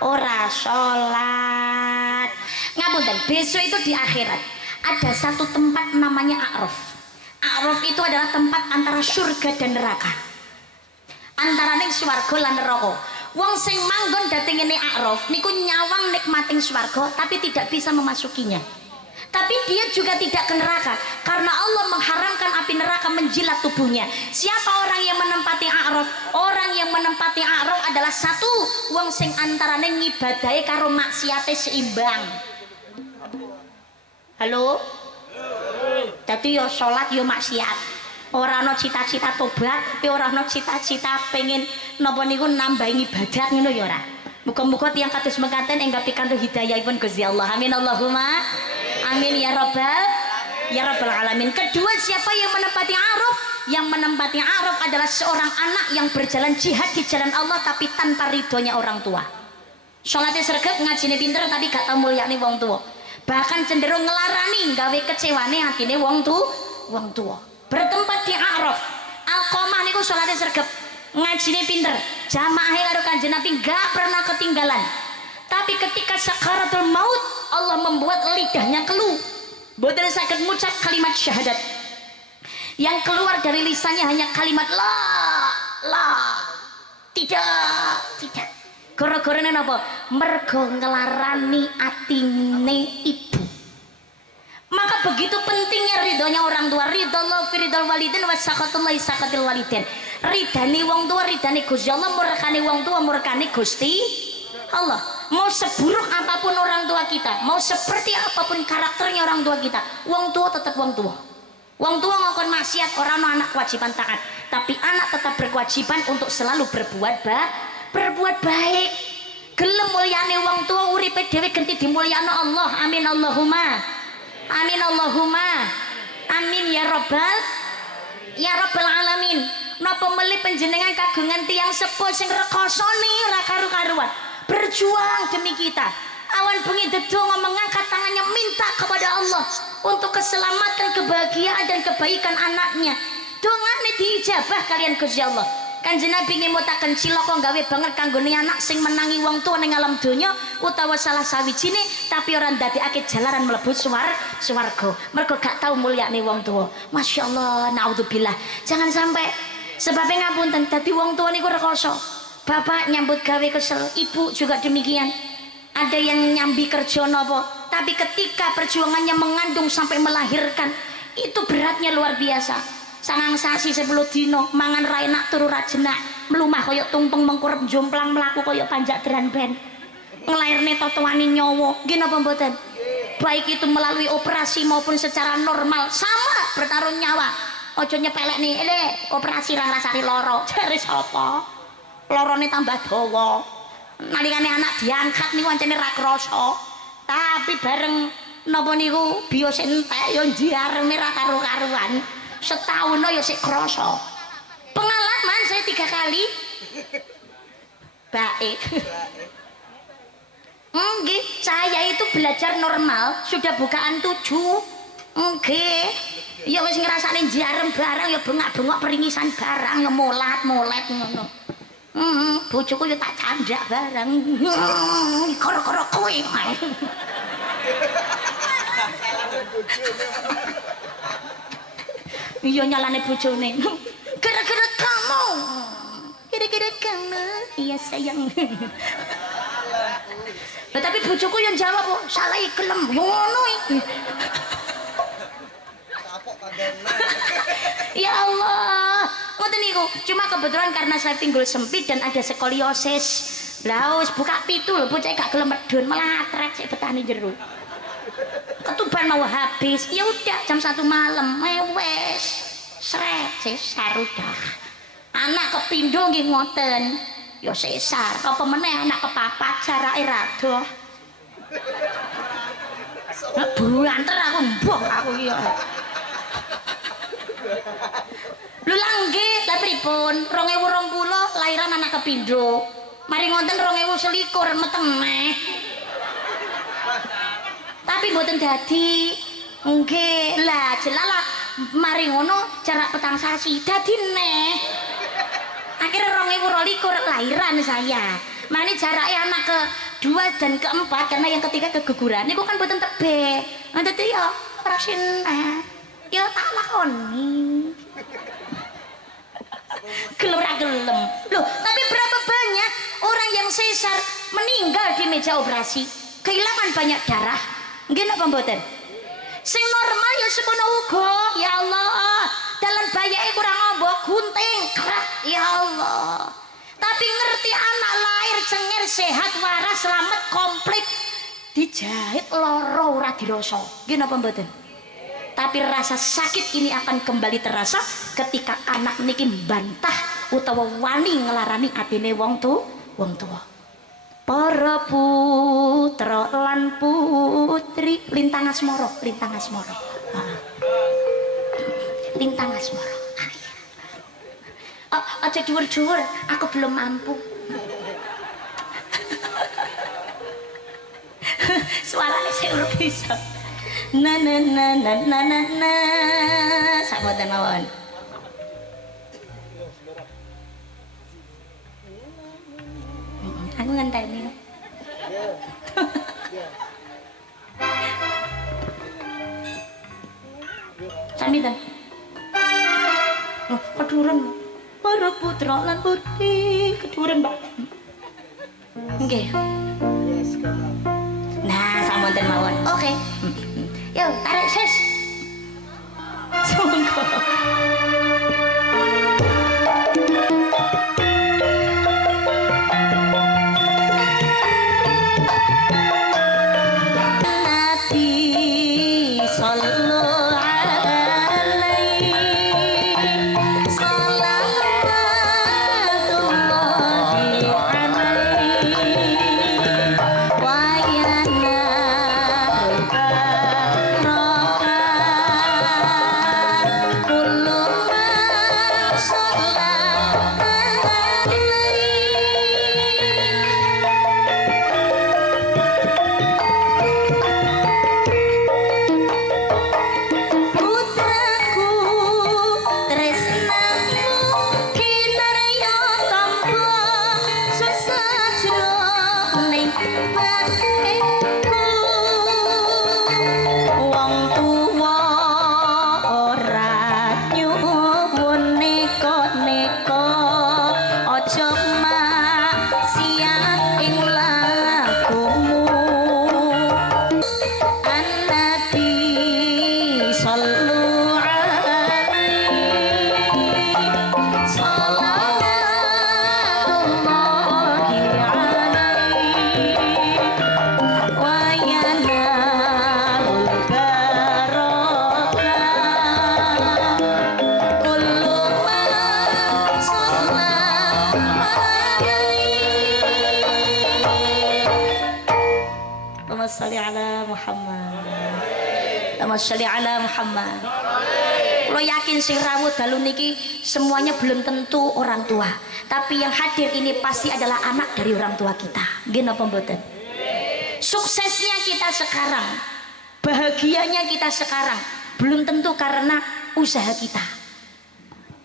ora sholat. Ngapunten, besok itu di akhirat ada satu tempat namanya A'raf. A'raf itu adalah tempat antara surga dan neraka, antara ning swarga lan neraka. Wong sing manggon dateng ngene A'raf niku nyawang nikmating swarga tapi tidak bisa memasukinya. Tapi dia juga tidak ke neraka karena Allah mengharamkan api neraka menjilat tubuhnya. Siapa orang yang menempati A'raf? Orang yang menempati A'raf adalah satu wong sing antarane ngibadahi karo maksiate seimbang. Halo? Dadi yo salat yo maksiat. Ora ana cita-cita tobat, tapi ora ana cita-cita pengen napa niku nambahi ibadat ngono ya ora. Muga-muga tiyang kados mekaten enggak pikantuk hidayahipun Gusti Allah. Amin Allahumma amin ya rabbal alamin. Kedua, siapa yang menempati A'raf? Yang menempati A'raf adalah seorang anak yang berjalan jihad di jalan Allah tapi tanpa ridhonya orang tua. Salatnya sregep, ngajine pinter tapi gak tau mulyane wong tua. Bahkan cenderung ngelarani gawe kecewane hatine wong tua. Bertempat di A'raf. Alqamah niku salatnya sregep, ngajine pinter, jamaah karo Kanjeng Nabi gak pernah ketinggalan. Tapi ketika sakaratul maut, Allah membuat lidahnya keluh, boten saged ngucap kalimat syahadat. Yang keluar dari lisannya hanya kalimat la, tidak. Gara-gara napa? Mergo ngelarani atine ibu. Maka begitu pentingnya ridhonya orang tua. Ridallahu fi ridal walidin wa sakatullahi sakatil walidin. Ridane wong tua, ridane Gusti Allah, murkane wong tua, murkane Gusti Allah. Mau seburuk apapun orang tua kita, mau seperti apapun karakternya orang tua kita, wong tua tetap wong tua. Wong tua ngongkon maksiat orang no anak kewajiban taat, tapi anak tetap berkewajiban untuk selalu berbuat baik. Gelem mulyane wong tua uripe dhewe genti dimulyano Allah. Amin Allahumma. Amin Allahumma. Amin ya rabbal alamin. Napa meli panjenengan kagungan tiyang sepuh sing rekosane ora karu-karuan. Berjuang demi kita. Awan bengi dedonga mengangkat tangannya minta kepada Allah untuk keselamatan, kebahagiaan dan kebaikan anaknya. Dongane diijabah kalian Gusti Allah. Kanjeng Nabi ngemutaken cilaka gawe banget kanggone anak sing menangi wong tua ning alam donya utawa salah sawijine tapi ora ndadekake jalaran mlebu swarga. Mergo gak tau mulyane wong tua. Masyaallah, naudzubillah. Jangan sampai sebabnya ngapunten dadi wong tua niku rekoso. Bapak nyambut gawe kesel, ibu juga demikian. Ada yang nyambi kerja nopo, tapi ketika perjuangannya mengandung sampai melahirkan itu beratnya luar biasa. Sangang sasi 10 dino mangan ra enak turu ra jenak, mlumah kaya tumpeng mengkurep jomplang mlaku kaya panjak dran ben. Nglairne totoane nyawa, nggih napa mboten? Baik itu melalui operasi maupun secara normal sama bertaruh nyawa. Aja nyepelekne, operasi ra ngrasani lara. Jare sapa? Lorone tambah dawa. Nalikane anak diangkat niku ancene ra krasa. Tapi bareng napa niku bios entek ya njareme ra karo-karuan. Setahun ya sik krasa. Pengalaman saya 3 kali. Baik. Nggih, saya itu belajar normal sudah bukaan 7. Nggih. Ya wis ngrasani jarem barang ya bengak-bengok peringisan barang ya molat-molet ngono. Bojoku ya tak candak barang. Koro-koro kowe. Iya nyalane bojone. Gara-gara kamu. Gara-gara kamu. Iya sayang. Tapi bojoku yang jawab kok salah gelem yo ngono iki. Ya Allah, ngoten niku. Cuma kebetulan karena saya tinggal sempit dan ada skoliosis. Lah wis buka pintu lho bocah gak gelem medun malah atret sik betane jero. Ketuban mau habis. Ya udah jam 1 malam. Wes. Sret sesar udah. Anak kepindo nggih ngoten. Ya sesar. Apa meneh anak kepapat jarake rada. Nek buanter aku mbuh aku iki. Lho langge, lha pripun? 2020 lahiran anak kepindo. Mari ngoten 2021 meteng neh. Tapi mboten dadi. Nggih, lah jelalah mari ngono jarak petang sasi dadi neh. Akhirnya 2022 lahiran saya. Mane jarake anak ke-2 dan ke-4 karena yang ketiga keguguran. Niku kan mboten tebih. Dadi ya ora sineh. Ya tak lakoni. Gelem ra gelem. Loh, tapi berapa banyak orang yang sesar meninggal di meja operasi, kehilangan banyak darah. Nggih napa mboten? Sing normal ya semono uga. Ya Allah, dalan bayake kurang ombo gunting kerak. Ya Allah. Tapi ngerti anak lahir cenger sehat waras selamat komplit dijahit loro ora dirasa. Nggih napa mboten? Tapi rasa sakit ini akan kembali terasa ketika anak niki bantah utawa wani ngelarani atine wong tua. Para putra lan putri lintang asmara. Lintang asmara. Aja dhuwur-dhuwur, aku belum mampu. Suaranya saya urut bisa. Na na na na na na na. Sahabat mawon. Aku ngenteni. Sami ta? Oh, keduren. Para putra lan putri keduren, Mbak. Nggih. Nah, samonten mawon. Oke. Yo, tarik sis. Songko. Nabi sallallahu alaihi Allahumma sholli ala Muhammad. Kalau yakin sing rawuh dalu niki semuanya belum tentu orang tua, tapi yang hadir ini pasti adalah anak dari orang tua kita. Nggih napa mboten? Suksesnya kita sekarang, bahagianya kita sekarang belum tentu karena usaha kita.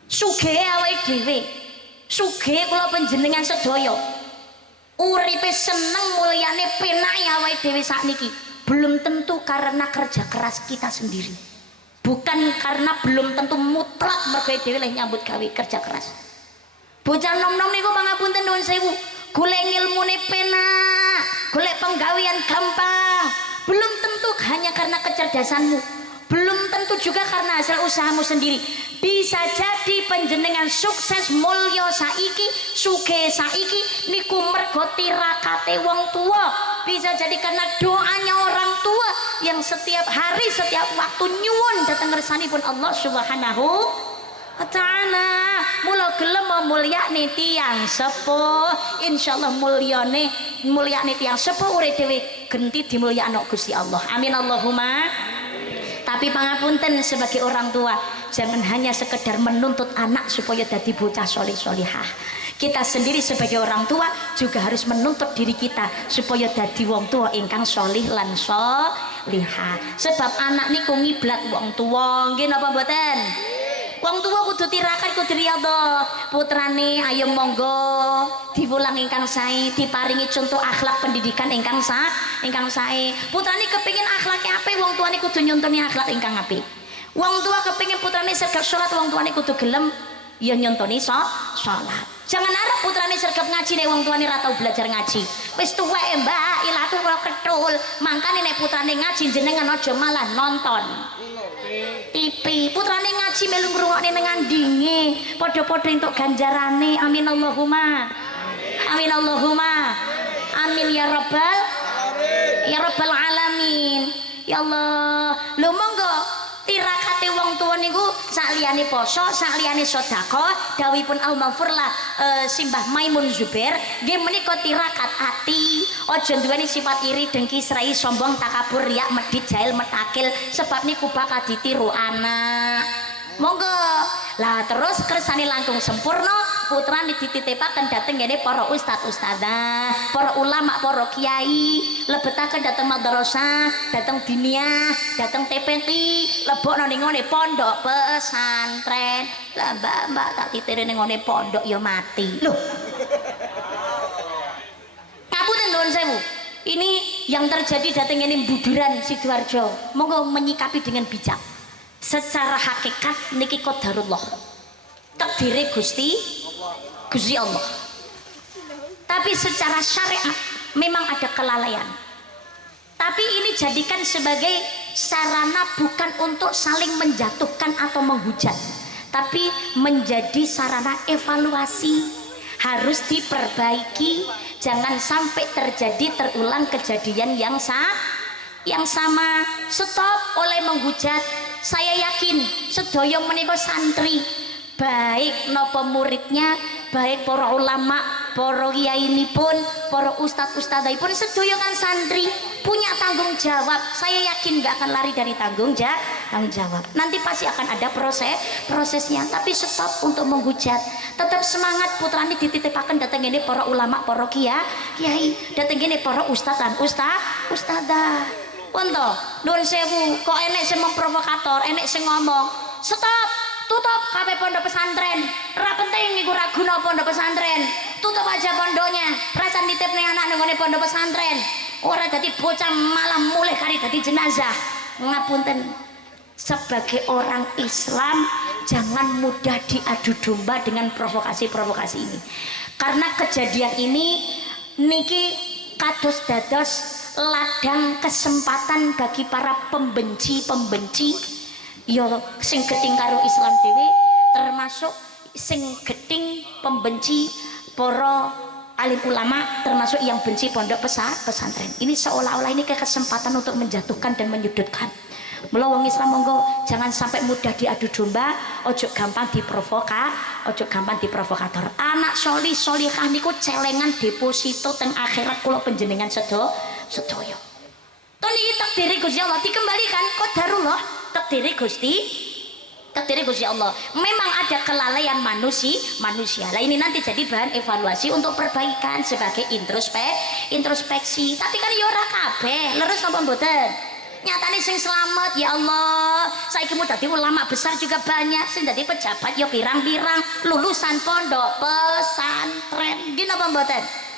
Sugih awake dhewe, sugih kula panjenengan sedaya. Uripe seneng mulyane penake awake dhewe sakniki belum tentu karena kerja keras kita sendiri. Bukan karena belum tentu mutlak mergo dhewe leh nyambut gawe kerja keras. Bocah nom-nom niku pangapunten nuwun sewu, golek ilmune penak, golek penggawean gampang. Belum tentu hanya karena kecerdasanmu. Belum tentu juga karena hasil usahamu sendiri. Bisa jadi panjenengan sukses mulya saiki, sugih saiki niku mergo tirakate wong tua. Bisa jadi karena doanya orang tua yang setiap hari, setiap waktu nyuwun datang ngersanipun Allah Subhanahu wa ta'ala. Mula gelem mulyane tiyang sepuh, insyaallah mulyane tiyang sepuh urip dhewe genti dimulyakno Gusti Allah. Amin Allahumma. Tapi pangapunten sebagai orang tua, jangan hanya sekedar menuntut anak supaya jadi bocah soleh solihah. Kita sendiri sebagai orang tua juga harus menuntut diri kita supaya jadi wong tua ingkang solih lan solihah. Sebab anak niku ngiblat wong tua, nggih napa mboten? Wong tua kudu tirakat, kudu riyadhah. Putrane ayo monggo diwulang ingkang sae, diparingi contoh akhlak pendidikan ingkang sae. Putrane kepengin akhlake apik, wong tuane kudu nyontoni akhlak ingkang apik. Wong tua kepengin putrane sergap salat, wong tuane kudu gelem ya nyontoni salat. Jangan harap putrane sergap ngaji nek wong tuane ora tau belajar ngaji. Wis tuwek Mbak, ilatu kok ketul. Mangkane nek putrane ngaji jenengan aja malah nonton TV. Putrane ngaji melu ngrungokne ning ngandinge, padha-padha entuk ganjarane. Amin Allahumma. Amin Allahumma. Amin ya rabbal alamin. Ya Allah. Lho monggo tirakate wong tuwa niku sakliyane poso, sakliyane sedekah, dawuhipun Al-Maghfurlah Simbah Maimun Zubair, nggih menika tirakat ati, aja duweni sifat iri, dengki, serai, sombong, takabur, riak, medhit, jahil, metakil, sebab niku bakal ditiru anak. Monggo. Lah terus kersane langkung sempurna, putrane dititipaken dhateng ngene para ustad ustadzah, para ulama, para kiai, lebetaken dhateng madrasah, dhateng diniyah, dhateng TPQ, lebokno ning ngene pondok pesantren. Lah mbak tak titire ning ngene pondok ya mati. Loh. Ngapunten nuwun sewu. Ini yang terjadi dhateng ngene Buduran Sidoarjo. Monggo menyikapi dengan bijak. Secara hakikat niki qadarullah, takdire Gusti Allah. Tapi secara syariat memang ada kelalaian. Tapi ini jadikan sebagai sarana bukan untuk saling menjatuhkan atau menghujat, tapi menjadi sarana evaluasi. Harus diperbaiki, jangan sampai terulang kejadian yang sama. Stop oleh menghujat. Saya yakin sedaya menika santri, baik napa muridnya, baik para ulama, para kiyainipun, para ustadz-ustadzipun sedaya kan santri, punya tanggung jawab. Saya yakin nggak akan lari dari tanggung jawab. Nanti pasti akan ada prosesnya, tapi stop untuk menghujat. Tetap semangat, putrane dititipaken dateng ini para ulama, para kiai, dateng ini para ustadz dan ustadzah. Untuk nuwun sewu, kok enek sing memprovokator, enek sing ngomong stop, tutup kabeh pondok pesantren, ora penting iku ra guna pondok pesantren, tutup aja pondoknya, rasa nitip ning anak nang pondok pesantren, ora dadi bocah malah mulih kari dadi jenazah. Ngapunten, sebagai orang Islam jangan mudah diadu domba dengan provokasi-provokasi ini, karena kejadian ini niki kados dados ladang kesempatan bagi para pembenci yo sing geting karo Islam dhewe, termasuk sing geting pembenci para alim ulama, termasuk yang benci pondok pesantren. Ini seolah-olah ini kesempatan untuk menjatuhkan dan menyudutkan. Mula wong Islam monggo jangan sampai mudah diadu domba, ojo gampang diprovokator. Anak solih solihah niku celengan deposito teng akhirat kula panjenengan sedaya. Toni takdiri Gusti Allah dikembalikan qadarullah, takdiri Gusti Allah. Memang ada kelalaian manusia. Lah ini nanti jadi bahan evaluasi untuk perbaikan sebagai introspeksi. Tapi kan ya ora kabeh, leres napa mboten? Nyatane sing selamat ya Allah. Saiki mu dadi ulama besar juga banyak, sing dadi pejabat ya pirang-pirang, lulusan pondok pesantren. Nggih napa mboten?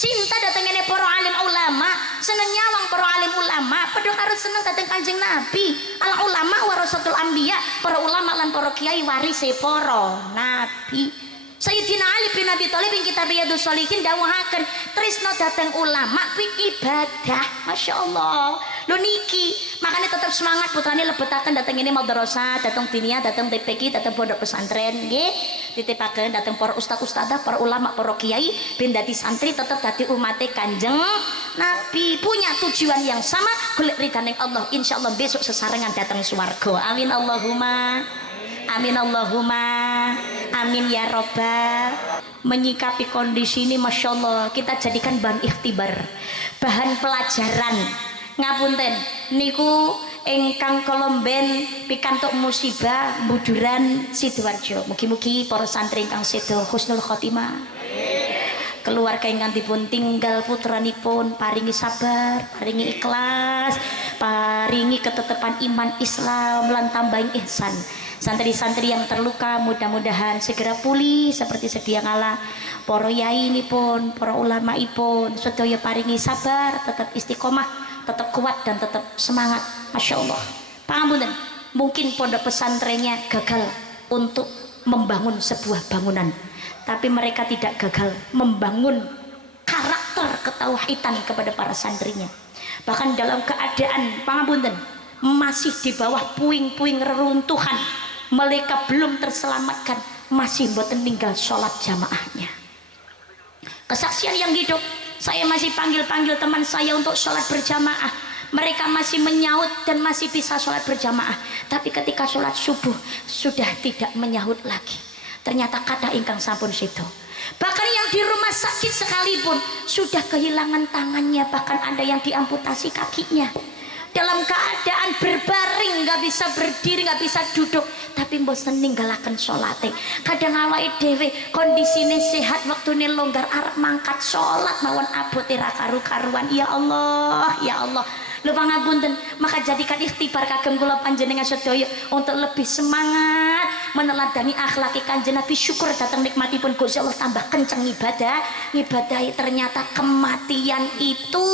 Cinta datangnya para alim ulama, seneng nyawang para alim ulama, padha karo seneng dateng Kanjeng Nabi. Al ulama warasatul anbiya, para ulama lan para kiai warise para nabi. Sayyidina Ali bin Abi Thalib ing kitab Riyadhus Shalihin dawuhaken, tresno dateng ulama kuwi ibadah. Masyaallah. Lho niki, makanya tetap semangat putrane lebetaken dateng ini madrasah, dateng dinia, dateng TPQ, dateng pondok pesantren nggih. Titipaken dateng para ustaz-ustadzah, para ulama, para kiai ben dadi santri tetep dadi umate Kanjeng Nabi, punya tujuan yang sama, golek ridhaning Allah. Insyaallah besok sesarengan dateng swarga. Amin Allahumma. Amin Allahumma. Amin ya robbal. Menyikapi kondisi ini Masya Allah kita jadikan bahan ikhtibar, bahan pelajaran. Ngapunten niku ingkang kolomben pikantuk musibah buduran Sidoarjo. Mugi-mugi para santri ingkang sedo husnul khotimah, keluarga ingkang dipun tinggal putranipun paringi sabar, paringi ikhlas, paringi ketetepan iman Islam lan tambahin ihsan. Santri-santri yang terluka mudah-mudahan segera pulih seperti sedia kala. Para yai nipun, para ulama ipun sedaya paringi sabar, tetap istiqomah, tetap kuat dan tetap semangat. Masya Allah. Pangapunten, mungkin pondok pesantrennya gagal untuk membangun sebuah bangunan, tapi mereka tidak gagal membangun karakter ketauhidan kepada para santrinya. Bahkan dalam keadaan pangapunten masih di bawah puing-puing reruntuhan, mereka belum terselamatkan, masih mboten tinggal sholat jamaahnya. Kesaksian yang hidup, saya masih panggil-panggil teman saya untuk sholat berjamaah, mereka masih menyaut dan masih bisa sholat berjamaah. Tapi ketika sholat subuh sudah tidak menyahut lagi. Ternyata kata ingkang sampun situ. Bahkan yang di rumah sakit sekalipun sudah kehilangan tangannya, bahkan ada yang diamputasi kakinya. Dalam keadaan berbaring, nggak bisa berdiri, nggak bisa duduk, tapi mboten ninggalaken sholate. Kadang awake dhewe kondisine sehat, waktune longgar arep mangkat sholat mawon abote ra karu-karuan. Ya Allah, ya Allah. Lho pangapunten, maka jadikan ikhtibar kagem kula panjenengan sedaya untuk lebih semangat meneladani akhlaki Kanjeng Nabi. Syukur datang nikmatipun Gusti Allah, tambah kenceng ibadah. Ternyata kematian itu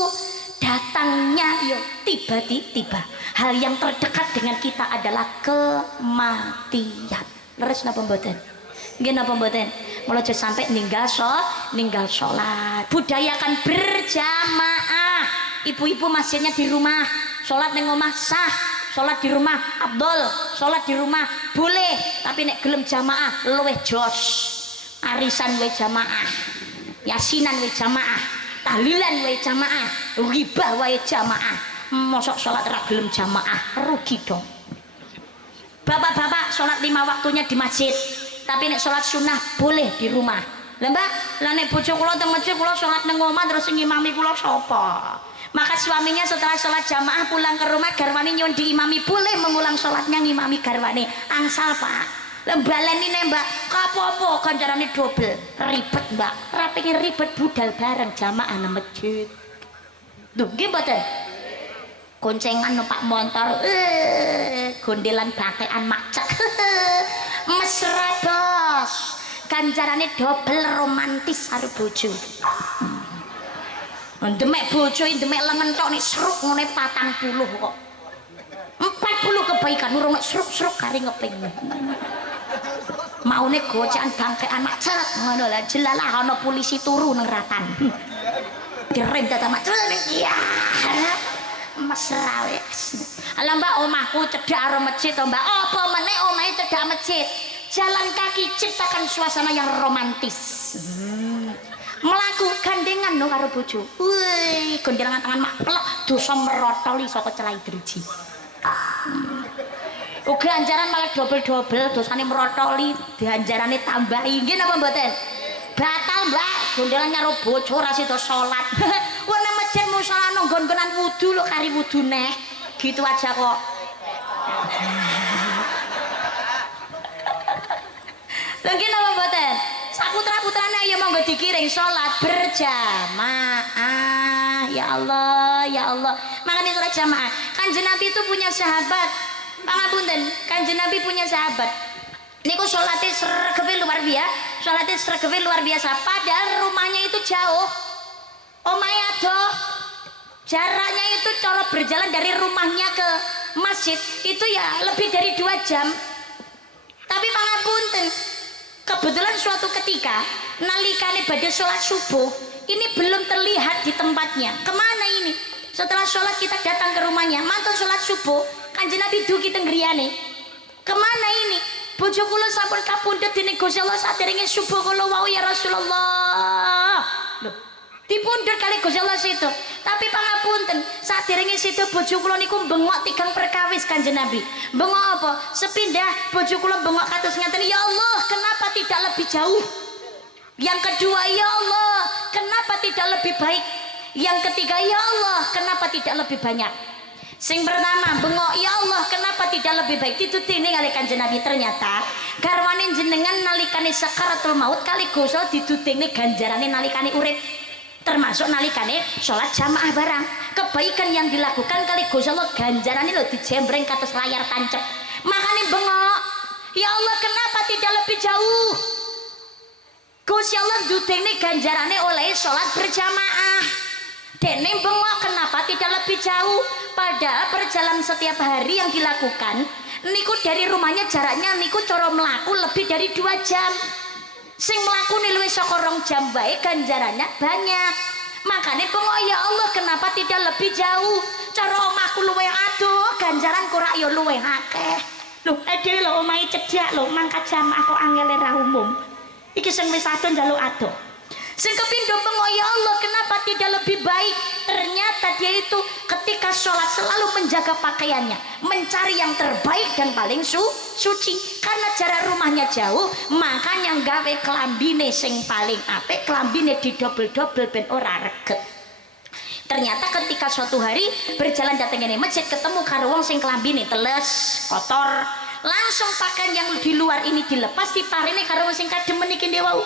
datangnya yo tiba-tiba. Hal yang terdekat dengan kita adalah kematian. Leres napa mboten? Nggih napa mboten? Mula aja sampai ninggal sholat. Budayakan berjamaah. Ibu-ibu masjidnya di rumah, sholat neng omah sah, sholat di rumah abdol, sholat di rumah boleh, tapi nek gelem jamaah luweh jos. Arisan we jamaah, yasinan we jamaah, tahlilan we jamaah, ghibah we jamaah. Mosok sholat ra gelem jamaah, rugi dong. Bapak-bapak sholat 5 waktunya di masjid, tapi nek sholat sunnah boleh di rumah. Lah Mbak, lah nek bojo kula teng masjid kula sholat neng omah terus ngimami kula sapa? Maka suaminya setelah sholat jamaah pulang ke rumah, garwani nyuwun diimami, boleh mengulang sholatnya ngimami garwani. Angsal Pak, lembalan ini Mbak, kapopo kancarane double, ribet Mbak, rapingin ribet budal bareng jamaah nang masjid. Duh, gimana? Goncengan numpak motor, gondelan bakean macet, mesra bos, kancarane double romantis karo bojo. Demek bojo demek lengen tok nek sruk ngene 40 kok. 40 kebaikan urung nek sruk-sruk kari ngeping. Maune gocekan bangkean macet ngono lah, jelalah ana polisi turu nang ratan. Direm data macet iya. Mesra wis. Ala Mbak omahku cedhak karo masjid to Mbak. Apa meneh omahe cedhak masjid? Jalan kaki ciptakan suasana yang romantis. Melaku gandengan no karo bojo. Wih, gandengan tangan mak pelok dosa merotoli saka celai driji. Uga anjaran malah double-double dosane merotoli, dianjarane tambahi. Nggih napa mboten? Batal Mbak, gandengan karo bojo ora sida salat. Wong nang masjid musala ono nggon-nggonan wudu lho kari wudu neh. Gitu aja kok. Lagi napa mboten? Saputra-putrane ya monggo dikiring salat berjamaah. Ya Allah, ya Allah. Makanya salat jamaah. Kanjeng Nabi itu punya sahabat. Pangapunten, Kanjeng Nabi punya sahabat. Niku salatnya sregepe luar biasa. Salatnya sregepe luar biasa. Padahal rumahnya itu jauh. Omahe adoh. Jaraknya itu kalau berjalan dari rumahnya ke masjid itu ya lebih dari 2 jam. Tapi pangapunten, kebetulan suatu ketika nalikane badhe sholat subuh ini belum terlihat di tempatnya. Kemana ini? Setelah sholat kita datang ke rumahnya, mantun sholat subuh, Kanjeng Nabi dugi teng griyane. Kemana ini? Bojo kula sampun kapundhut dening Gusti Allah saderenge subuh kula wau ya Rasulullah. Loh, dipundhut kali Gusti Allah situ. Tapi pangapunten, saderenge situ bojo kula niku bengok tigang perkawis Kanjeng Nabi. Bengok apa? Sepindah bojo kula bengok kados ngaten, ya Allah, kenapa tidak lebih jauh? Yang kedua, ya Allah, kenapa tidak lebih baik? Yang ketiga, ya Allah, kenapa tidak lebih banyak? Sing pertama, bengok, ya Allah, kenapa tidak lebih baik? Ditutini kali Kanjeng Nabi. Ternyata garwane jenengan nalikane sakaratul maut kali Gusti ditutini ganjarane nalikane urip. Termasuk nalikane sholat jamaah barang. Kebaikan yang dilakukan kali Gusti Allah ganjarane lho dijembreng kados layar tancep. Makane bengok, ya Allah, kenapa tidak lebih jauh? Gusti Allah dutene ganjarane oleh sholat berjamaah. Dene bengok, kenapa tidak lebih jauh? Padahal perjalanan setiap hari yang dilakukan niku dari rumahnya jaraknya niku cara melaku lebih dari 2 jam. Sing mlaku luwih saka 2 jam bae ganjarannya banyak. Makanya bengok, ya Allah, kenapa tidak lebih jauh? Cara omahku luwih adoh, ganjaran ora ya luwih akeh. Lho, dhewe lho omahe cedhak lho, mangkat jamaah kok angel ra umum. Iki sing wis adoh njaluk adoh. Sing kepindho bengok, ya Allah, kenapa tidak lebih baik? Ternyata dia itu ketika sholat selalu menjaga pakaiannya, mencari yang terbaik dan paling suci. Karena jarak rumahnya jauh, makanya gawe kelambine sing paling apik, kelambine didobel-dobel ben ora reget. Ternyata ketika suatu hari berjalan datang ini masjid, ketemu karo wong sing kelambine teles, kotor, langsung pakaian yang di luar ini dilepas, diparini karo wong sing kademen iki wau.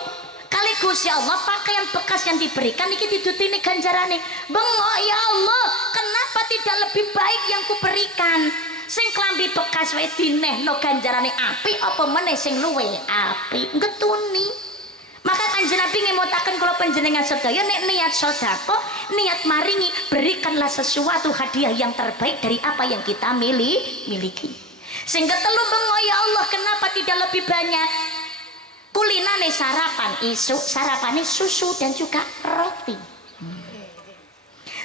Kali Gusti Allah pakaian bekas yang diberikan iki didutini ganjarane. Bengok, ya Allah, kenapa tidak lebih baik yang kuberikan? Sing klambi bekas wae dinehno ganjarane apik apa meneh sing luwih apik? Ngetuni. Maka Kanjeng Nabi ngemutaken kula panjenengan sedaya nek niat sedekah, niat maringi, berikanlah sesuatu hadiah yang terbaik dari apa yang kita miliki. Sing ketelu bengok, ya Allah, kenapa tidak lebih banyak? Kulinane sarapan isuk, sarapane susu dan juga roti.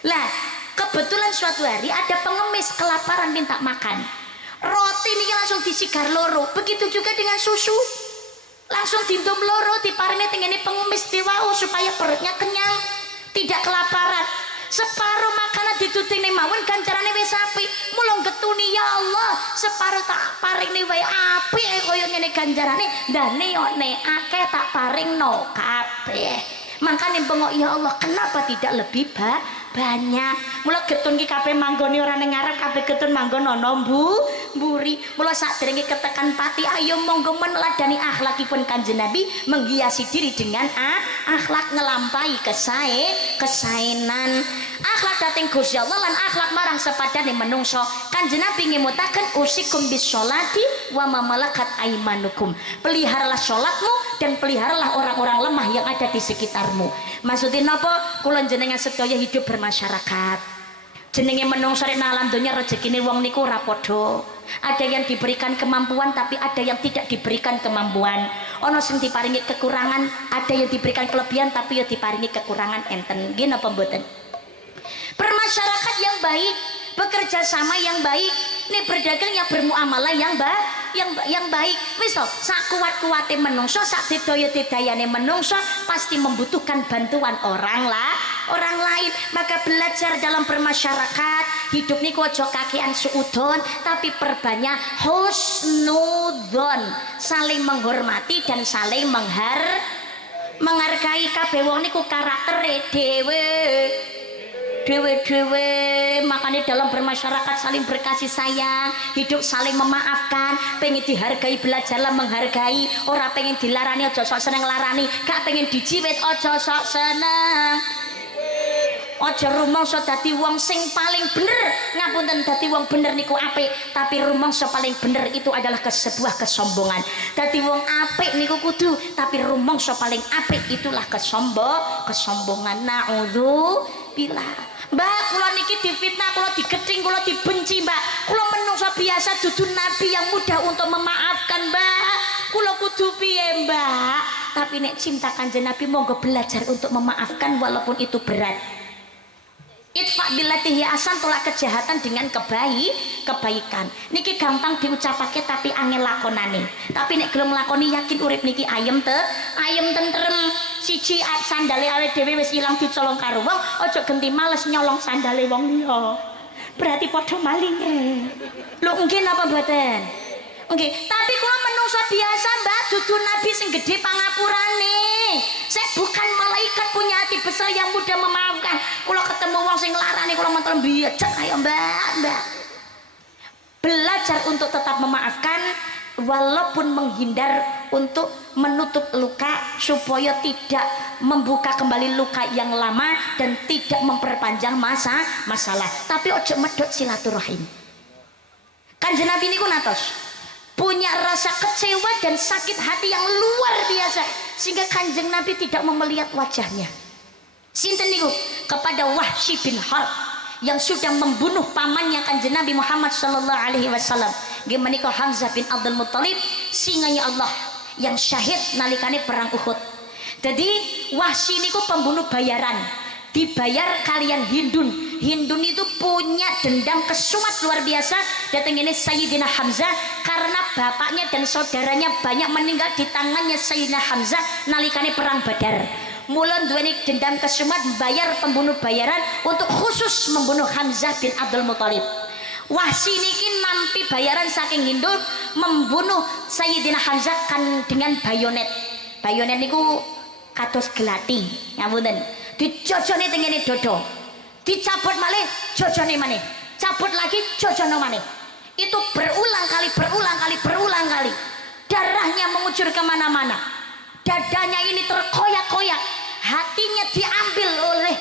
Lah, kebetulan suatu hari ada pengemis kelaparan minta makan. Roti ini langsung disigar loro. Begitu juga dengan susu. Langsung dindom loro diparingi tengene pengemis diwau supaya perutnya kenyang, tidak kelaparan. Separuh makanan ditutine mawon ganjarane wis apik. Mula getuni, ya Allah, separuh tak paringne wae apik kaya ngene ganjarane, ndane yo nek akeh tak paringno kabeh. Makane bengok, ya Allah, kenapa tidak lebih banyak? Mula getun ki kabeh manggone ora ning ngarep, kabeh getun manggon ana mburi. Mula sadurunge ketekan pati, ayo monggo meneladani akhlakipun Kanjeng Nabi, menghiasi diri dengan akhlak ngelampahi kesaenan. Akhlak dating Gusti Allah lan akhlak marang sepadane menungso. Kanjeng Nabi ngemutaken usikum bis sholati wa ma malakat aimanukum. Peliharalah salatmu dan peliharalah orang-orang lemah yang ada di sekitarmu. Maksudnya napa? Kula jenengan sedaya hidup bermasyarakat. Jenenge menungso nek alam donya rezekine wong niku ora padha. Ada yang diberikan kemampuan tapi ada yang tidak diberikan kemampuan. Ono sing diparingi kekurangan, ada yang diberikan kelebihan tapi ya diparingi kekurangan enten. Nggih napa mboten? Bermasyarakat yang baik, bekerja sama yang baik, nih berdagang yang bermuamalah yang baik. Wis to, sak kuat-kuate menungso, sak didaya-didayane menungso pasti membutuhkan bantuan orang lain. Maka belajar dalam bermasyarakat, hidup niku aja kakean suudon, tapi perbanyak husnudzon, saling menghormati dan saling menghargai. Kabeh wong niku karaktere dhewe. dewe-dewe. Makanya dalam bermasyarakat saling berkasih sayang, hidup saling memaafkan, pengen dihargai belajarlah menghargai, ora pengen dilarani ojo sok seneng larani, gak pengen dijiwit ojo sok seneng. Ojo rumangsa dadi wong sing paling bener, ngapunten dadi wong bener niku apik, tapi rumangsa paling bener itu adalah sebuah kesombongan. Dadi wong apik niku kudu, tapi rumangsa paling apik itulah kesombongan. Naudzubillah. Mbak, kula niki difitnah, kula digething, kula dibenci, Mbak. Kula menungso biasa dudu nabi yang mudah untuk memaafkan, Mbak. Kula kudu piye, Mbak? Tapi nek cinta Kanjeng Nabi monggo belajar untuk memaafkan walaupun itu berat. Itfa billati hiya ahsan, tolak kejahatan dengan kebaikan. Niki gampang diucapake tapi angel lakonane. Tapi nek gelem lakoni yakin urip niki ayem tentrem. Siji sandale awake dhewe wis ilang dicolong karo wong, aja genti males nyolong sandale wong liya. Berarti padha malinge. Lho nggih napa mboten? Nggih, tapi kula menungso biasa, Mbak, dudu nabi sing gedhe pangapurane. Saya bukan malaikat punya hati besar yang mudah memaafkan. Kula ketemu wong sing larani kula mantel biecek ayo, Mbak. Belajar untuk tetap memaafkan walaupun menghindar untuk menutup luka supaya tidak membuka kembali luka yang lama dan tidak memperpanjang masalah. Tapi ojo medhot silaturahim. Kanjeng Nabi niku natos punya rasa kecewa dan sakit hati yang luar biasa sehingga Kanjeng Nabi tidak melihat wajahnya. Sinten niku? Kepada Wahsy bin Harb yang sudah membunuh pamannya Kanjeng Nabi Muhammad sallallahu alaihi wasallam. Nggih menika Hamzah bin Abdul Muthalib, singanya Allah yang syahid nalikane perang Uhud. Jadi Wahsy niku pembunuh bayaran, dibayar kalian Hindun. Hindun itu punya dendam kesumat luar biasa datang ini Sayyidina Hamzah karena bapaknya dan saudaranya banyak meninggal di tangannya Sayyidina Hamzah nalikane perang Badar. Mulai duweni dendam kesumat bayar pembunuh bayaran untuk khusus membunuh Hamzah bin Abdul Muthalib. Wahsy niki nampi bayaran saking Hindun membunuh Sayyidina Hamzah kan dengan bayonet. Bayonet niku kados gelati, ngapunten. Dijojone tengene dodo. Dicabut malih, jojone maneh. Cabut lagi, jojono maneh. Itu berulang kali. Darahnya mengucur kemana-mana. Dadanya ini terkoyak-koyak. Hatinya diambil oleh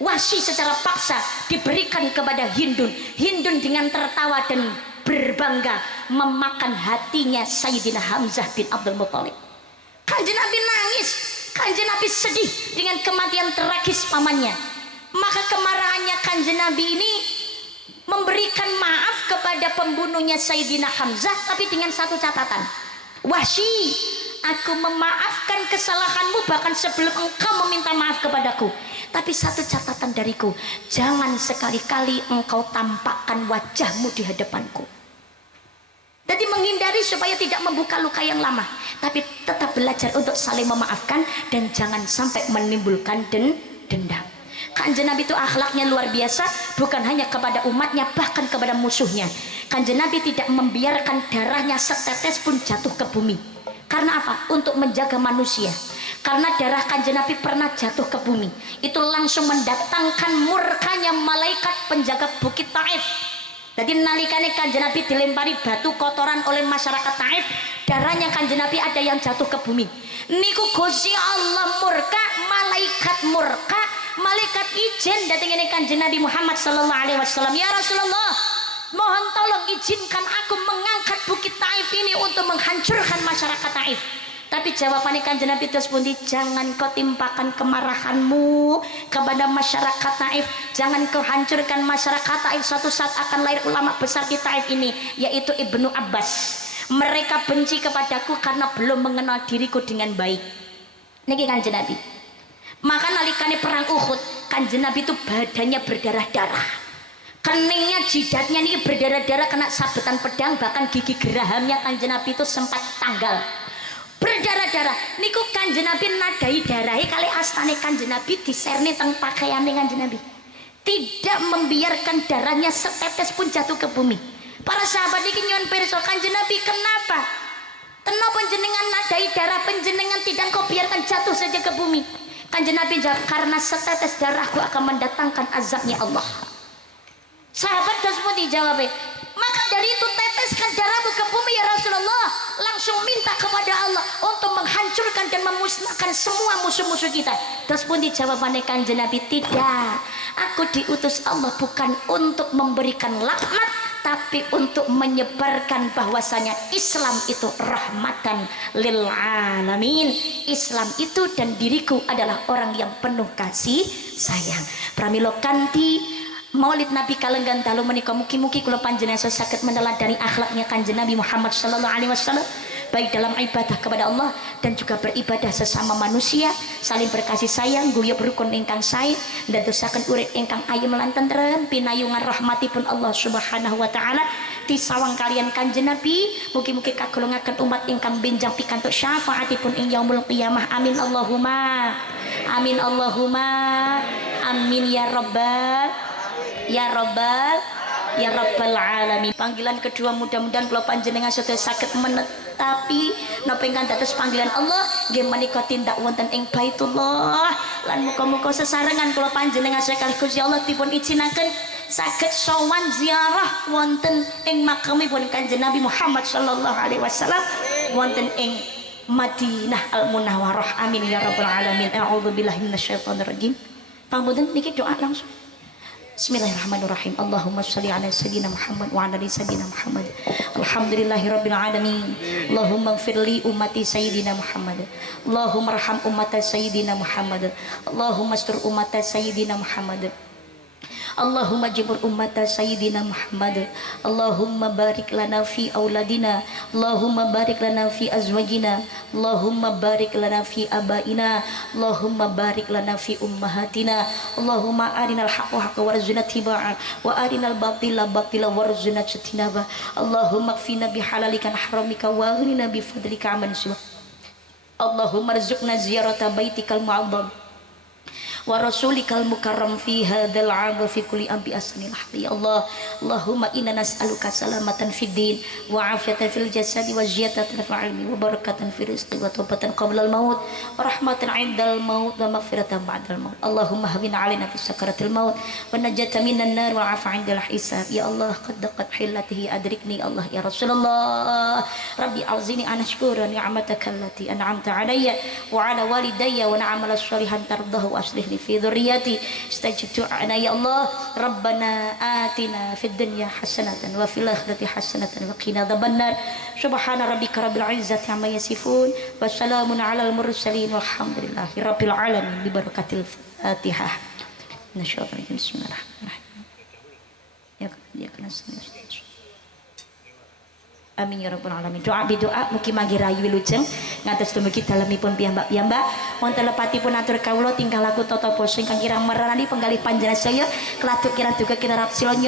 Wahsy secara paksa, diberikan kepada Hindun. Hindun dengan tertawa dan berbangga memakan hatinya Sayyidina Hamzah bin Abdul Muthalib. Kanjeng Nabi nangis, Kanjeng Nabi sedih dengan kematian tragis pamannya. Maka kemarahannya Kanjeng Nabi ini memberikan maaf kepada pembunuhnya Sayyidina Hamzah, tapi dengan satu catatan. Wahsy, aku memaafkan kesalahanmu bahkan sebelum engkau meminta maaf kepadaku. Tapi satu catatan dariku, jangan sekali-kali engkau tampakkan wajahmu di hadapanku. Jadi menghindari supaya tidak membuka luka yang lama, tapi tetap belajar untuk saling memaafkan dan jangan sampai menimbulkan dendam. Kanjeng Nabi itu akhlaknya luar biasa, bukan hanya kepada umatnya, bahkan kepada musuhnya. Kanjeng Nabi tidak membiarkan darahnya setetes pun jatuh ke bumi. Karena apa? Untuk menjaga manusia. Karena darah Kanjeng Nabi pernah jatuh ke bumi, itu langsung mendatangkan murkanya malaikat penjaga bukit Taif. Jadi nalikane Kanjeng Nabi dilempari batu kotoran oleh masyarakat Taif, darahnya Kanjeng Nabi ada yang jatuh ke bumi. Niku Gusti Allah murka, malaikat murka, malaikat izin datang ini Kanjeng Nabi Muhammad sallallahu alaihi wasallam. Ya Rasulullah, mohon tolong izinkan aku mengangkat bukit Taif ini untuk menghancurkan masyarakat Taif. Tapi jawabannya Kanjeng Nabi terus pundi, jangan kau timpakan kemarahanmu kepada masyarakat Taif, jangan kau hancurkan masyarakat Taif. Suatu saat akan lahir ulama besar di Taif ini, yaitu Ibnu Abbas. Mereka benci kepadaku karena belum mengenal diriku dengan baik. Niki Kanjeng Nabi. Maka nalikane perang Uhud, Kanjeng Nabi itu badannya berdarah-darah, keningnya, jidatnya ini berdarah-darah kena sabetan pedang, bahkan gigi gerahamnya Kanjeng Nabi itu sempat tanggal, berdarah-darah. Niku Kanjeng Nabi nadai darahe kali astane Kanjeng Nabi diserni teng pakaiane Kanjeng Nabi, tidak membiarkan darahnya setetes pun jatuh ke bumi. Para sahabat iki nyuwun pirsa, Kanjeng Nabi, kenapa? Tenapa panjenengan nadai darah panjenengan tidak kau biarkan jatuh saja ke bumi? Kanjeng Nabi jawab, karena setetes darahku akan mendatangkan azabnya Allah. Sahabat tersebut dijawab, maka dari itu teteskan darahmu ke bumi ya Rasulullah. Langsung minta kepada Allah untuk menghancurkan dan memusnahkan semua musuh-musuh kita. Terus pun dijawab oleh Kanjeng Nabi, tidak, aku diutus Allah bukan untuk memberikan laknat, tapi untuk menyebarkan bahwasanya Islam itu rahmatan lil alamin. Islam itu dan diriku adalah orang yang penuh kasih sayang. Pramila kanthi Maulid Nabi kalenggan dalu menika mugi-mugi kula panjenengan saged meneladani akhlaknya Kanjeng Nabi Muhammad sallallahu alaihi wasallam, baik dalam ibadah kepada Allah dan juga beribadah sesama manusia, saling berkasih sayang, guyub rukun ingkang sae, ndadosaken urip ingkang ayem lan tentrem, pinayungan rahmatipun Allah Subhanahu wa taala disawang kalian Kanjeng Nabi. Mugi-mugi kagolongaken umat ingkang benjang pikantuk syafaatipun ing yaumul qiyamah. Amin Allahumma. Amin Allahumma. Amin ya rabbal ya rabbal alamin. Panggilan kedua mudah-mudahan kula panjenengan sedaya saged menetapi napa ingkang dados panggilan Allah nggih menika tindak wonten ing Baitullah, lan muga-muga sesarengan kula panjenengan sekaligus ya Allah dipun ijinaken saged sowan ziarah wonten ing makamipun Kanjeng Nabi Muhammad sallallahu alaihi wasallam wonten ing Madinah Al Munawwarah. Amin ya rabbal alamin. A'udzubillahi minasyaitonir rajim. Pangapunten niki doa langsung. Bismillahirrahmanirrahim. Allahumma sholli ala sayyidina Muhammad wa ala ali sayyidina Muhammad. Alhamdulillahirabbil alamin. Allahumma ighfirli ummati sayyidina Muhammad. Allahumma arham ummata sayyidina Muhammad. Allahumma astur ummata sayyidina Muhammad. Allahumma jibur ummata sayyidina Muhammad. Allahumma barik lana fi auladina. Allahumma barik lana fi azwajina. Allahumma barik lana fi abaina. Allahumma barik lana fi ummahatina. Allahumma arinal haqqa haqqa warzuqna tibaa wa arinal batila batila warzuqna ijtinaba. Allahumma kfina bihalalika haramika wa aghnina bi fadlika amman siwa. Allahumma rzuqna ziyarata baitikal mu'azzam wa rasulikal mukarram fi hadzal 'am wa fi kulli ambi asnil ya Allah. Allahumma inna nas'aluka salamatan fid din wa 'afiyatan fil jasadi wa ziyadatan fil 'ilmi wa barakatan fil rizqi wa taubatan qabla al maut wa rahmatan 'indal maut wa maghfiratan ba'dal maut. Allahumma hawwin 'alaina fi sakaratil maut wa najatan minan nar wa 'afa 'indal hisab ya Allah. Qad daqat hillatihi adrikni Allah ya Rasulullah. Rabbi auzini an ashkura ni'mataka allati an'amta 'alayya wa 'ala walidayya wa na'amala shalihan tardahu wa aslih fi dhurriyyati istajib du'ana ya Allah. Rabbana atina fid dunya hasanatan wa fil akhirati hasanatan wa qina adzabannar. Subhana rabbika rabbil izzati amma yasifun wa salamun alal mursalin walhamdulillahi rabbil alamin bi barakatil Fatihah. Bismillahirrahmanirrahim. Ya kana amin ya rabbal alamin. Doa bidoa mugi manggi rayu wilujeng ngantos dumugi dalemipun piyambak-piyambak wonten lepatipun atur kawula tingkah laku tata basa ingkang kirang meranani penggalih panjenengan saya keladuk kirang duga kita rap silonya